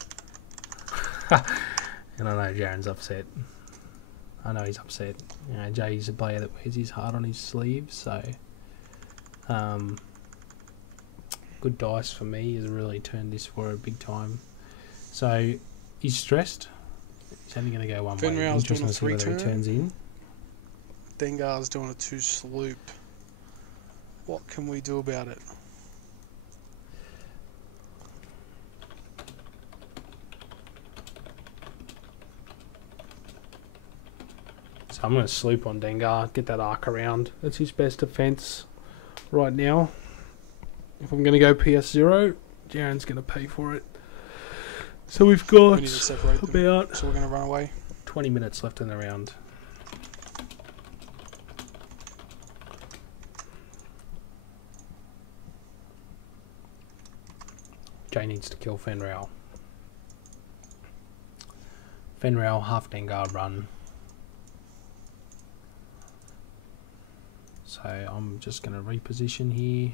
And I know Jaren's upset. I know he's upset. You know, Jay's a player that wears his heart on his sleeve, so good dice for me has really turned this for a big time. So he's stressed. He's only going to go one way. Fenrir's doing Interesting a to see whether he 3 turn. turns in. Dengar's doing a 2 sloop. What can we do about it? So I'm going to sloop on Dengar, get that arc around. That's his best defense right now. If I'm going to go PS0, Jaren's going to pay for it. So we've got We need to separate them. about So we're going to run away. 20 minutes left in the round. Jay needs to kill Fenral. Fenral, half Dengar run. So I'm just going to reposition here.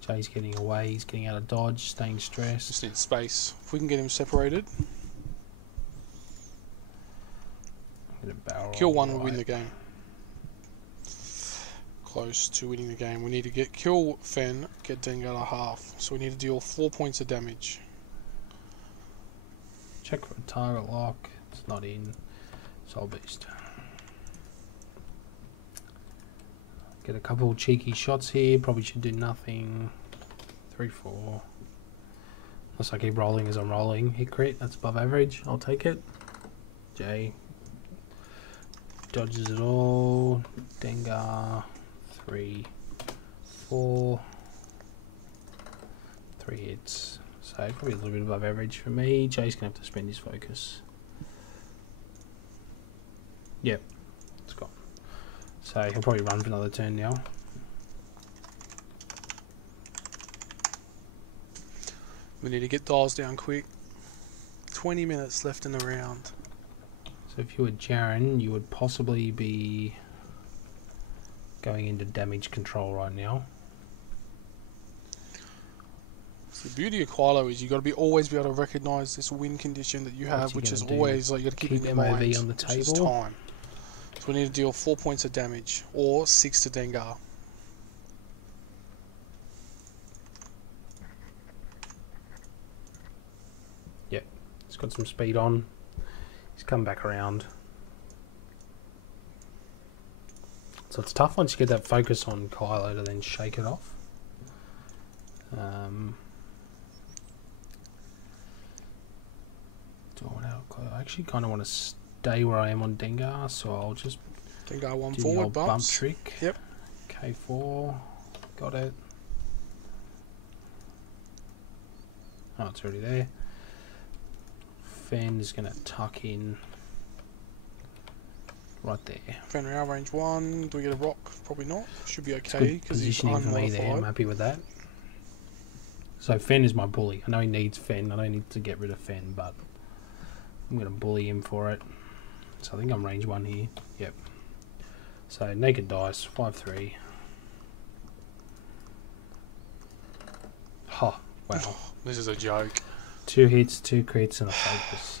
Jay's getting away, he's getting out of dodge, staying stressed. Just need space. If we can get him separated, I'm gonna barrel kill on one the will win right. the game. Close to winning the game. We need to get kill Fen, get Dengar to half. So we need to deal 4 points of damage. Check for a target lock. It's not in. Soul Beast. Get a couple cheeky shots here. Probably should do nothing. 3, 4. Unless I keep rolling as I'm rolling. Hit crit. That's above average. I'll take it. Jay dodges it all. Dengar. 3, 4. 3 hits. So probably a little bit above average for me. Jay's going to have to spend his focus. Yep, it's gone. So he'll probably run for another turn now. We need to get dials down quick. 20 minutes left in the round. So if you were Jaren, you would possibly be going into damage control right now. So the beauty of Kylo is you got to always be able to recognise this win condition that you have, which is always like you got to keep in your MOV mind, on the which is table. time. So we need to deal 4 points of damage or 6 to Dengar. Yep, he's got some speed on. He's come back around. So it's tough once you get that focus on Kylo to then shake it off. I actually kind of want to stay where I am on Dengar, so I'll just Dengar one do the forward old bumps. bump trick. Yep. K4, got it. Oh, it's already there. Fen is going to tuck in right there. Fen Rao range 1. Do we get a rock? Probably not. Should be It's okay good because he's positioning for me there. I'm unmodified. happy with that. So Fen is my bully. I know he needs Fen. I don't need to get rid of Fen, but I'm going to bully him for it. So I think I'm range 1 here. Yep. So naked dice, 5-3. Ha! Wow. This is a joke. 2 hits, 2 crits, and a focus.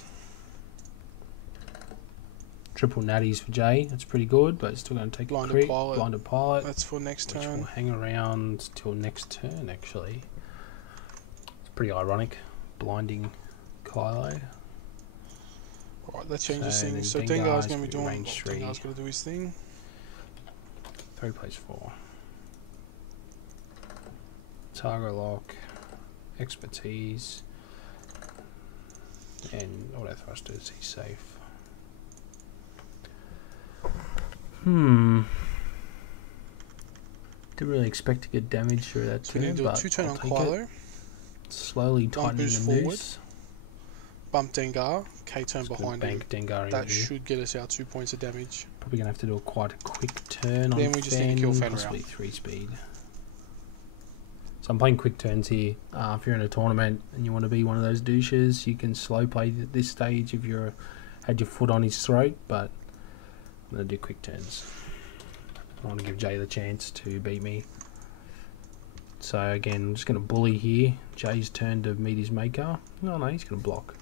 Triple natties for Jay. That's pretty good, but it's still going to take Blinded a crit. pilot. Blinded pilot. That's for next Which will turn. hang around till next turn, actually. It's pretty ironic. Blinding Kylo. Right, that changes So things. then So Dengar's Dengar's going to be doing. range 3. Dengar's going to do his thing. 3 plays 4. Target lock. Expertise. And auto thrusters. He's safe. Didn't really expect to get damage through that So we turn, need to do a but 2 turn I'll on take it. Kylo. Slowly One tightening boost the forward. noose. Bump Dengar. K turn Just gonna behind him. bank Dengar in That here. should get us our 2 points of damage. Probably gonna have to do quite a quick turn on Then we just need to kill Fen possibly Rao. 3 speed. So I'm playing quick turns here. If you're in a tournament and you want to be one of those douches, you can slow play at this stage if you're had your foot on his throat. But I'm gonna do quick turns. I want to give Jay the chance to beat me. So again, I'm just going to bully here. Jay's turn to meet his maker. No, he's going to block.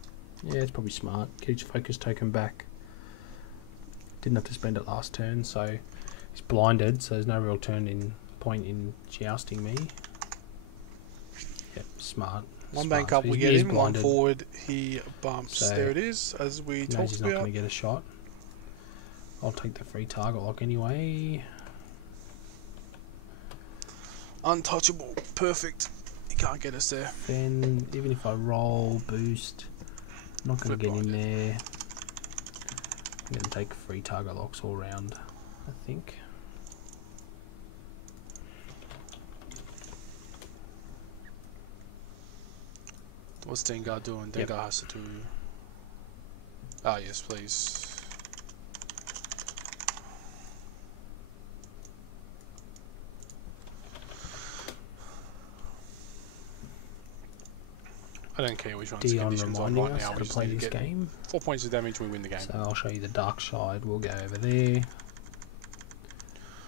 Yeah, it's probably smart. Get his focus token back. Didn't have to spend it last turn, so he's blinded, so there's no real point in jousting me. Yep, smart. One Smart. bank up, So we he get is him. One blinded. forward, he bumps. So there it is, as we Knows talked he's not about. going to get a shot. I'll take the free target lock anyway. Untouchable. Perfect. He can't get us there. Then, even if I roll, boost, I'm not going to Flip get in blinded. there. I'm going to take free target locks all round, I think. What's Dengar doing? Yep. Dengar has to do... Ah, yes, please. I don't care which one's Dion conditions on reminding right us now. how We to just play need to this get game. 4 points of damage, we win the game. So I'll show you the dark side. We'll go over there.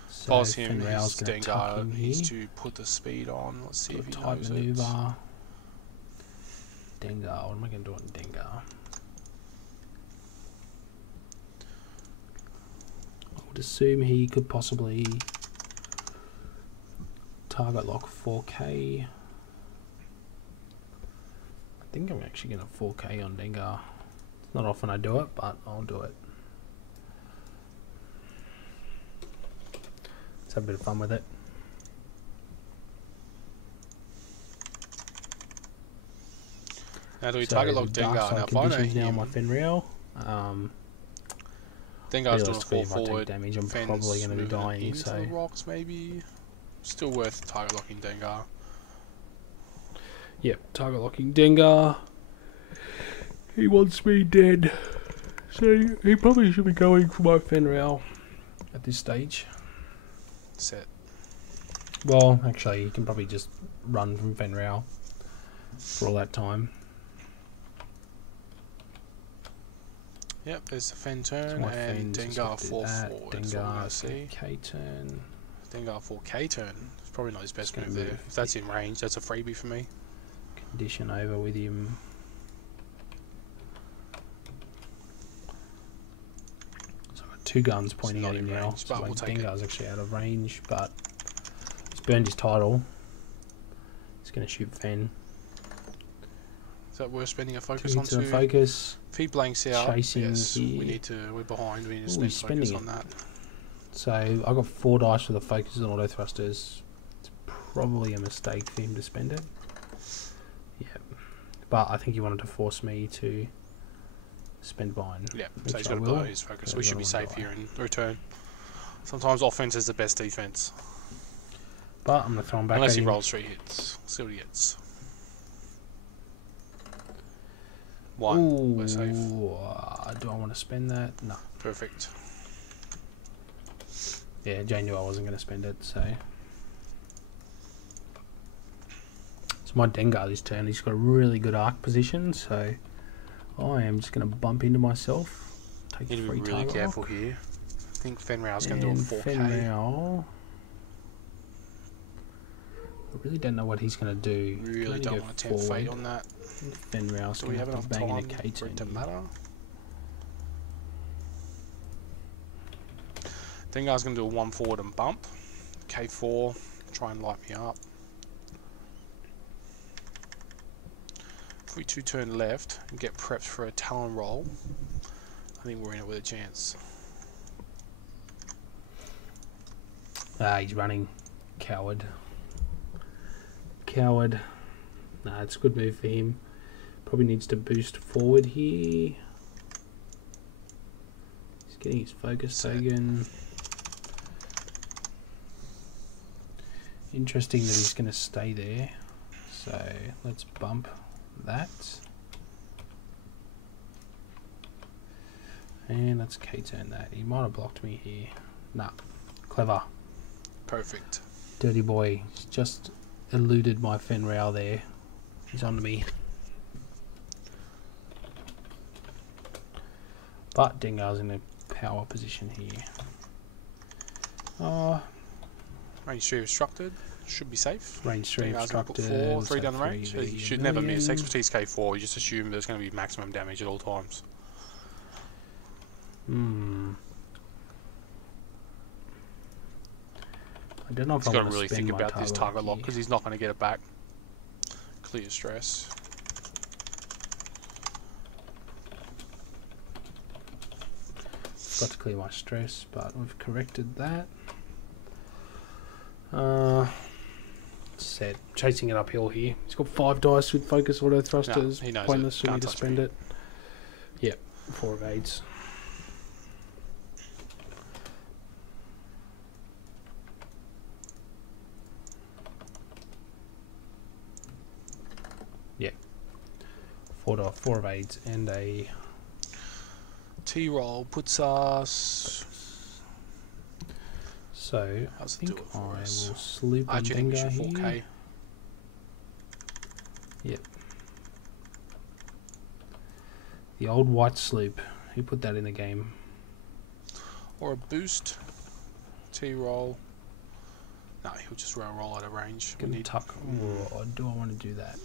So Pause him, Fenrail's his going to tuck Dengar in needs here. to put the speed on. Let's see Do a if he tight knows it. maneuver. Dengar. What am I going to do on Dengar? I would assume he could possibly target lock 4K. I think I'm actually going to 4K on Dengar. It's not often I do it, but I'll do it. Let's have a bit of fun with it. Now do we So target lock the dark Dengar? side Now if I know conditions now on him, my Fenrail. Dengar's doing a Realistically, 4 if I take forward. damage, I'm Fen's probably going to be moving it dying. into So the rocks maybe. Still worth target locking Dengar. yep, target locking Dengar. He wants me dead. So he probably should be going for my Fenrir at this stage. Set. Well, actually, he can probably just run from Fenrir for all that time. Yep, there's the Fen turn, My and Fens, Dengar let's do 4-4. That's all we're going to see. K turn. Dengar 4K turn. It's probably not his best Just move gonna there. move. If that's in range, that's a freebie for me. Condition over with him. So I've got 2 guns pointing not at him in now. range, So but my we'll take it. Dengar's actually out of range, but he's burned his title. He's going to shoot Fen. Is that worth spending a 2 focus hits on of focus. If he blanks out, Chasing yes, here. we're behind. We need to Ooh, spend he's focus spending on that. So I got 4 dice for the focus and auto thrusters. It's probably a mistake for him to spend it. Yeah, but I think he wanted to force me to spend mine. Yeah, which so he's I got to will, blow his focus. We because I should be wanna safe die. here in return. Sometimes offense is the best defense. But I'm gonna throw him back. Unless at he him. rolls 3 hits. See what he gets. 1. Ooh, We're safe. do I want to spend that? No. Perfect. Yeah, Jane knew I wasn't going to spend it, so. It's my Dengar this turn. He's got a really good arc position, so I am just going to bump into myself. Take You need to be free really target careful lock. here. I think Fenrir's going to do a And 4K. Fenrir, I really don't know what he's going to do. Really don't want to tempt fate on that. Fenrir's Do we going have to enough bang in a time K for it to turn. matter? Dengar's going to do a 1 forward and bump. K4, try and light me up. If we 2 turn left and get prepped for a Talon roll, I think we're in it with a chance. He's running. Coward. Coward. Nah, it's a good move for him. Probably needs to boost forward here. He's getting his focus Set. taken. Interesting that he's going to stay there. So let's bump that. And let's K-turn that. He might have blocked me here. Nah. Clever. Perfect. Dirty boy. He's just eluded my Fenrir there. He's on to me. But Dengar's in a power position here. Range 3 obstructed. Should be safe. Range 3 Dengar's going to put obstructed. 4, 3 so down the range. 3v He should a never miss. million. Expertise K4, you just assume there's going to be maximum damage at all times. I don't know if He's I got to want really spend think my about this target lock because he's not going to get it back. Clear stress. Got to clear my stress, but we've corrected that. Set. Chasing it uphill here. He's got 5 dice with focus auto thrusters. he knows Pointless it. for me Can't to touch spend me. it. Yep. 4 of 8s. Yep. 4 of 8s and a T-roll puts us... So I How's it think do it I for will us? sloop I on actually think we Dengar should 4K. here. Yep. The old white sloop. Who put that in the game? Or a boost. T-roll. No, he'll just roll out of range. We Gonna need... tuck. Or do I want to do that?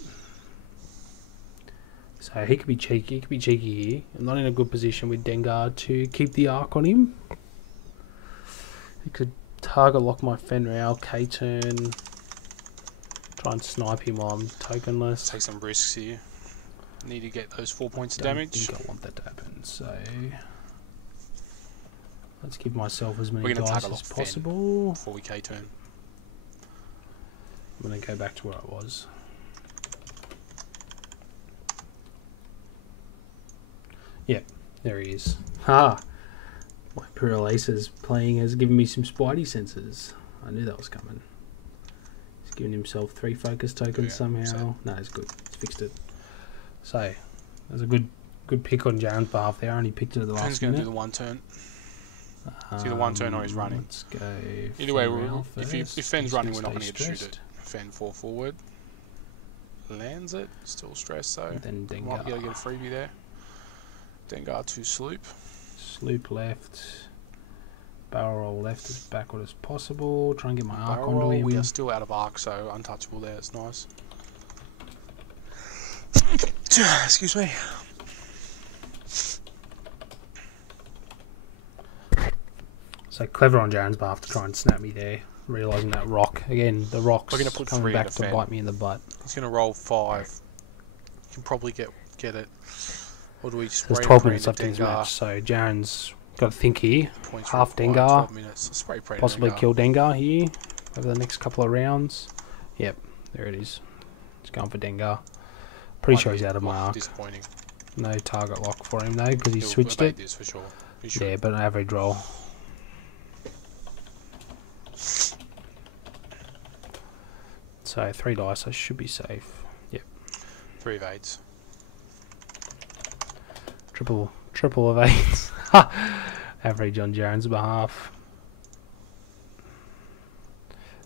So he could be cheeky. He could be cheeky here. I'm not in a good position with Dengar to keep the arc on him. He could target lock my Fenrir, K-turn. Try and snipe him while I'm tokenless. Take some risks here. Need to get those 4 points of Don't damage. think I want that to happen, so let's give myself as many We're gonna dice target as lock Fen possible. before we K-turn. I'm going to go back to where I was. Yep, there he is. Ha! My Imperial Aces playing has given me some Spidey senses. I knew that was coming. He's given himself 3 focus tokens Yeah, somehow. so- No, it's good. It's fixed it. So, there's a good Good pick on Jaren's behalf there. I only picked it at the Fenn's last going to minute. do the one turn. It's either one turn or he's running. Let's go. Either way, first. if Fenn's running, we're not going to Stay get to shoot stressed. it. Fen 4 forward. Lands it. Still stressed though. Then Dengar. Might be able to get a freebie there. Dengar to sloop. Sloop left. Barrel roll left as backward as possible. Try and get my arc Barrel onto roll, him. we are still out of arc, so untouchable there. It's nice. Excuse me. So clever on Jaren's behalf to try and snap me there. Realising that rock. Again, the rock's We're gonna put coming 3 back into to Fen. bite me in the butt. He's going to roll 5. Can probably get it. Or do we spray There's 12 prey minutes into left in this Dengar? match, so Jaren's got to think here. Points Half required, Dengar. 12 minutes. Spray prey to Possibly Dengar. kill Dengar here over the next couple of rounds. Yep, there it is. It's going for Dengar. Pretty sure he's out of my arc. Disappointing. No target lock for him though, because he He'll switched evade it. this for sure. He should. Yeah, but an average roll. So 3 dice, I should be safe. Yep. 3 evades. Triple evades. Average on Jaren's behalf.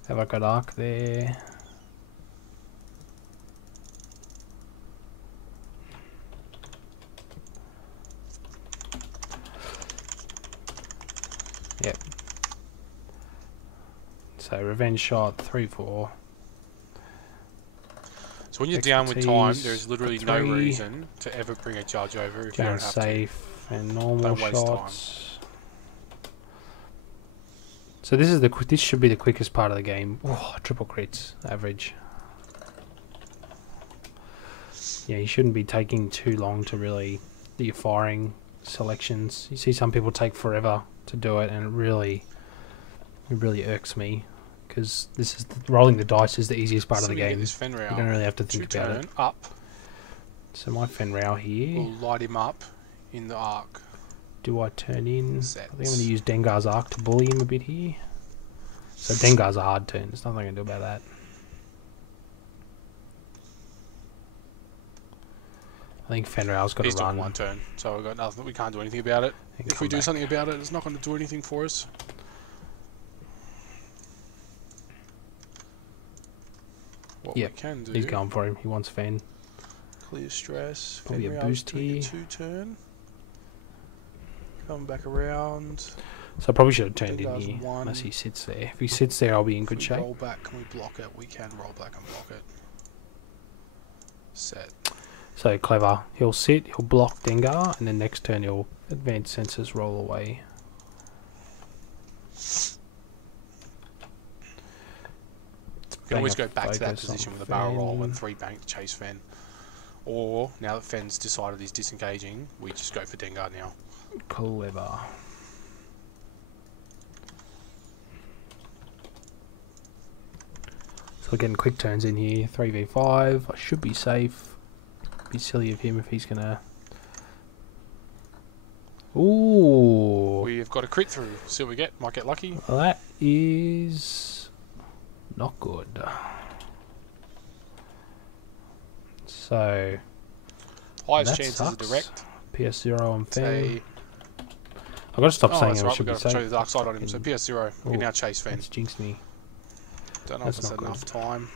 Have I got arc there? Yep. So revenge shot 3-4. So when you're down with time, Expertise, there's literally for no 3. reason to ever bring a judge over if you don't Jaren's have safe and normal Don't waste time. shots. So this is this should be the quickest part of the game. Oh, triple crits average. Yeah, you shouldn't be taking too long to really do your firing selections. You see some people take forever to do it, and it really irks me because this is rolling the dice is the easiest part to. of the So we get game. this Fen You Rao. don't really have to Two think about turn it. up. So my Fenrao here. We'll light him up in the arc. Do I turn in? Sets. I think I'm going to use Dengar's arc to bully him a bit here. So Dengar's a hard turn. There's nothing I can do about that. I think Fenrao's got He's to doing run. one turn, so we've got nothing. We can't do anything about it. and If come we do back. something about it, it's not going to do anything for us. What Yep, we can do, He's going for him. He wants Fen. clear stress. Probably a Fenrao's boost doing here. a 2 turn. Come back around. So I probably should have turned in Dengar's here. one. Unless he sits there. If he sits there, I'll be in If good we shape. roll back, can we block it? We can roll back and block it. Set. So clever. He'll sit, he'll block Dengar, and then next turn he'll advance sensors roll away. You can always go Bang back to that focus on position with a barrel roll and Fen. 3 bank to chase Fen. Or, now that Fen's decided he's disengaging, we just go for Dengar now. Clever. So we're getting quick turns in here. 3v5. I should be safe. Be silly of him if he's gonna. Ooh, We've got a crit through. See what we get. Might get lucky. well, that is not good. So Highest that chances are sucks. direct. PS0 on Fen. Say, I've got to stop oh, saying that's I right. should We've be got to show safe. the dark side on him. So Fucking- PS0. We Ooh, can now chase Fen. That's jinxed me. Don't know that's if it's not good. enough time.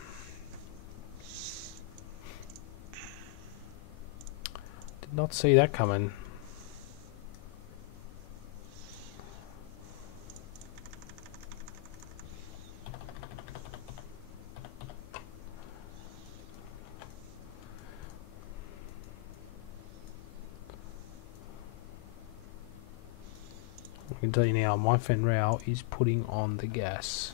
Did not see that coming. I can tell you now, my Fenrao is putting on the gas.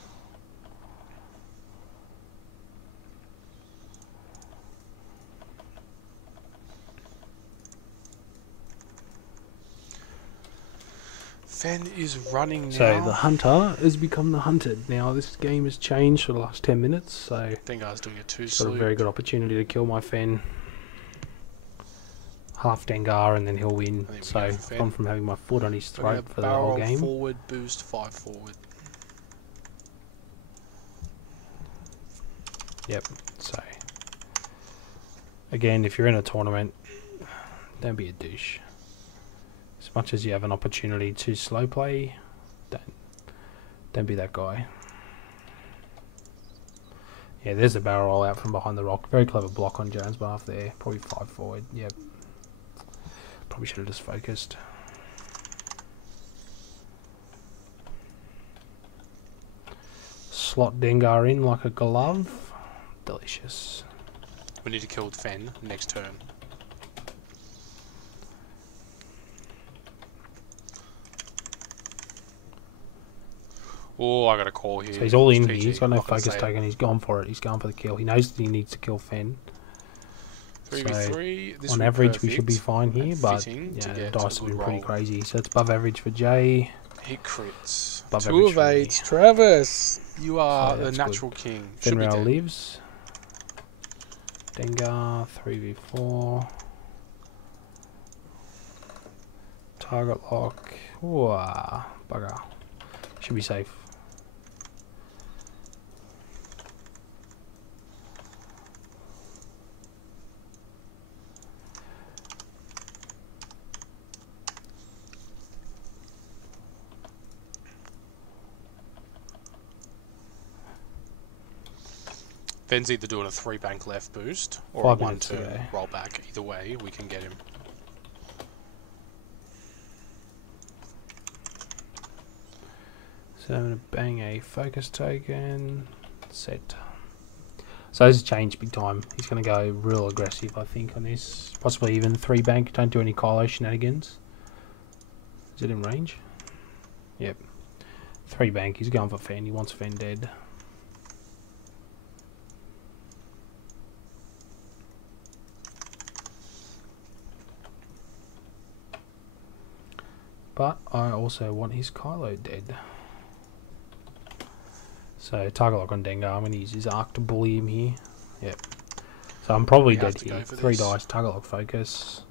Fen is running now. So the hunter has become the hunted. Now this game has changed for the last 10 minutes, so Dengar's doing a 2 got a sloop. very good opportunity to kill my Fen. Half Dengar and then he'll win. I think we So go for Fen. gone from having my foot on his We're gonna throat for the barrel whole game. forward, boost 5 forward. Yep. So again, if you're in a tournament, Don't be a douche. As much as you have an opportunity to slow play, don't be that guy. Yeah, there's a barrel roll out from behind the rock. Very clever block on Jaren's behalf there. Probably 5 forward. Yep. Probably should have just focused. Slot Dengar in like a glove. Delicious. We need to kill Fen next turn. Oh, I got a call here. So he's all in PG. here. He's got no Not gonna focus say it. token. He's gone for it. He's going for the kill. He knows that he needs to kill Fen. 3v3. This On will be average, we should be perfect fine here, and but fitting yeah, to the get dice a have good been pretty roll. crazy. So it's above average for Jay. Hit crits. Above 2 average of for me. 8. Travis, you are So the that's natural king. Should be Fenrir dead. lives. Dengar 3v4. Target lock. Ooh, bugger. Should be safe. Fen's either doing a 3 bank left boost or 5 a 1 minutes to turn go. roll back. Either way, we can get him. So I'm going to bang a focus token. Set. So this has changed big time. He's going to go real aggressive, I think, on this. Possibly even 3 bank. Don't do any Kylo shenanigans. Is it in range? Yep. 3 bank. He's going for Fen. He wants Fen dead. But I also want his Kylo dead. So target lock on Dengar. I'm going to use his arc to bully him here. Yep. So I'm probably We have dead to go here. for 3 this. dice, target lock focus.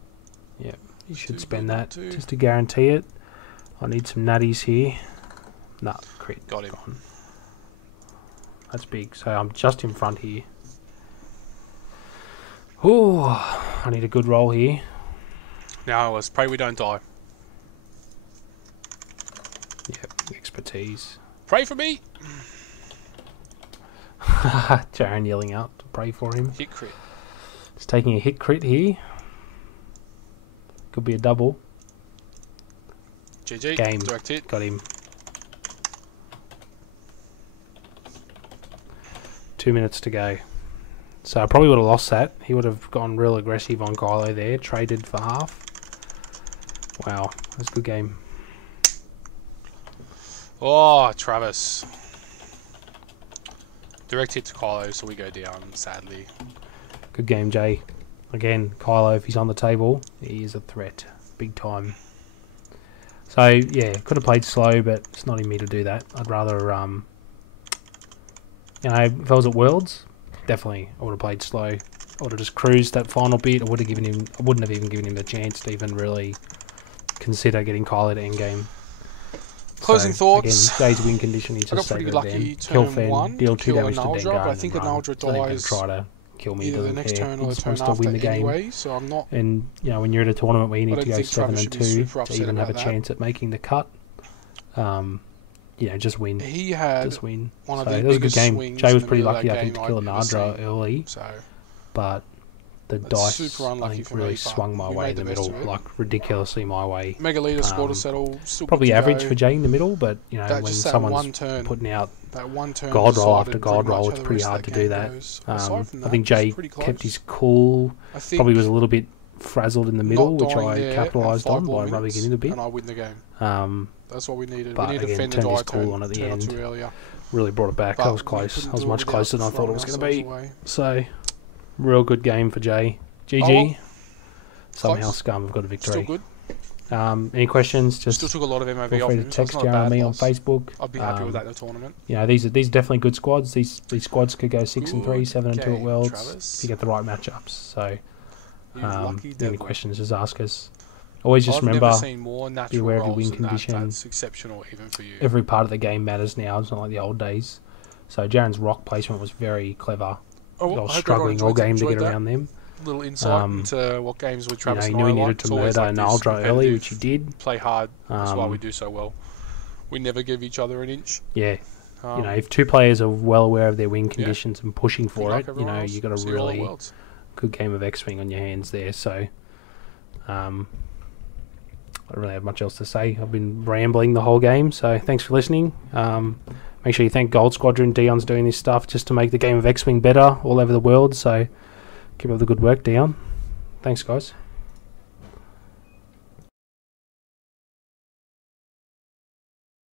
Yep. You should Too spend good that not to. just to guarantee it. I need some natties here. Nah, crit. Got him. Gone. That's big. So I'm just in front here. Ooh, I need a good roll here. Now let's pray we don't die. Yep, expertise. Pray for me! Jaren yelling out to pray for him. Hit crit. He's taking a hit crit here. Could be a double. GG. Game. Direct hit. Got him. 2 minutes to go. So I probably would have lost that. He would have gone real aggressive on Kylo there. Traded for half. Wow, that's a good game. Oh, Travis. Direct hit to Kylo, so we go down, sadly. Good game, Jay. Again, Kylo, if he's on the table, he is a threat. Big time. So, yeah, could have played slow, but it's not in me to do that. I'd rather, you know, if I was at Worlds, definitely I would have played slow. I would have just cruised that final bit. I wouldn't have even given him the chance to even really consider getting Kylo to endgame. Closing thoughts. Again, Jay's win condition, he's I got just pretty so lucky good then. turn Kill Fen, 1 deal to 2 kill damage to Analdra, Dengar, but I and think then run. Analdra He's not even gonna dies try to kill me, either the doesn't next care. turn or He's the turn supposed to after win the game. anyway, so I'm not... And, you know, when you're at a tournament where you I need don't to go think 7 Travis and should be 2 super to upset even have a about that. chance at making the cut, you know, just win. He had Just win. one of So the that was a good biggest game. swings Jay in was the pretty middle of lucky, that I think, game to kill I've ever Anadra seen. early, So but the That's dice, super I unlucky think, for really me, but swung my we way made in the the best middle, of it. like ridiculously my way. Megalita scored a settle, still Probably good to average go. for Jay in the middle, but, you know, That when just that one someone's turn, putting out that one turn God roll decided after God pretty much roll, how it's the pretty rest of hard to that do game that. goes. Aside from I that, think it's Jay pretty kept close. his cool. I think Probably was a little bit frazzled in the middle, not which dying I there capitalised at 5 on more by rubbing minutes, it in a bit. and I win the game. That's what we needed. But We needed again, to fend the turned his die cool turn, on at the turn end. too earlier. Really brought it back. But I was we close. couldn't I was do it much without closer than I thought it was throwing going to be. ourselves away. So, real good game for Jay. GG. Oh, well. Somehow Close. Scum have got a Still victory. good. Any questions? Just Still took a lot of MOV feel off free to him, so text it's not a Jaren bad and me on loss. Facebook. I'd be happy with that in the tournament. You know, these are definitely good squads. These squads could go 6 and 3, Good 7 and 2 at game, Worlds Travis. if you get the right matchups. So, You lucky any devil. questions, just ask us. Always just I've remember, never seen more natural aware of your rolls win than that. condition. That's exceptional even for you. every part of the game matters now. It's not like the old days. So Jaren's rock placement was very clever. Oh, I well, was I hope everyone struggling all enjoyed game to get that. around them. little insight Um, into what games with Travis he and knew I he are needed like. to It's always murder like this, Naldra early, competitive, which he did. play hard. That's why we Um, do so well. We never give each other an inch. Yeah, Um, if two players are well aware of their win yeah. conditions and pushing Good for luck, it, everyone else. you got a See you all at really Worlds. good game of X-Wing on your hands there. So, I don't really have much else to say. I've been rambling the whole game, so thanks for listening. Make sure you thank Gold Squadron. Dion's doing this stuff just to make the game of X-Wing better all over the world, so keep up the good work, Dion. Thanks, guys.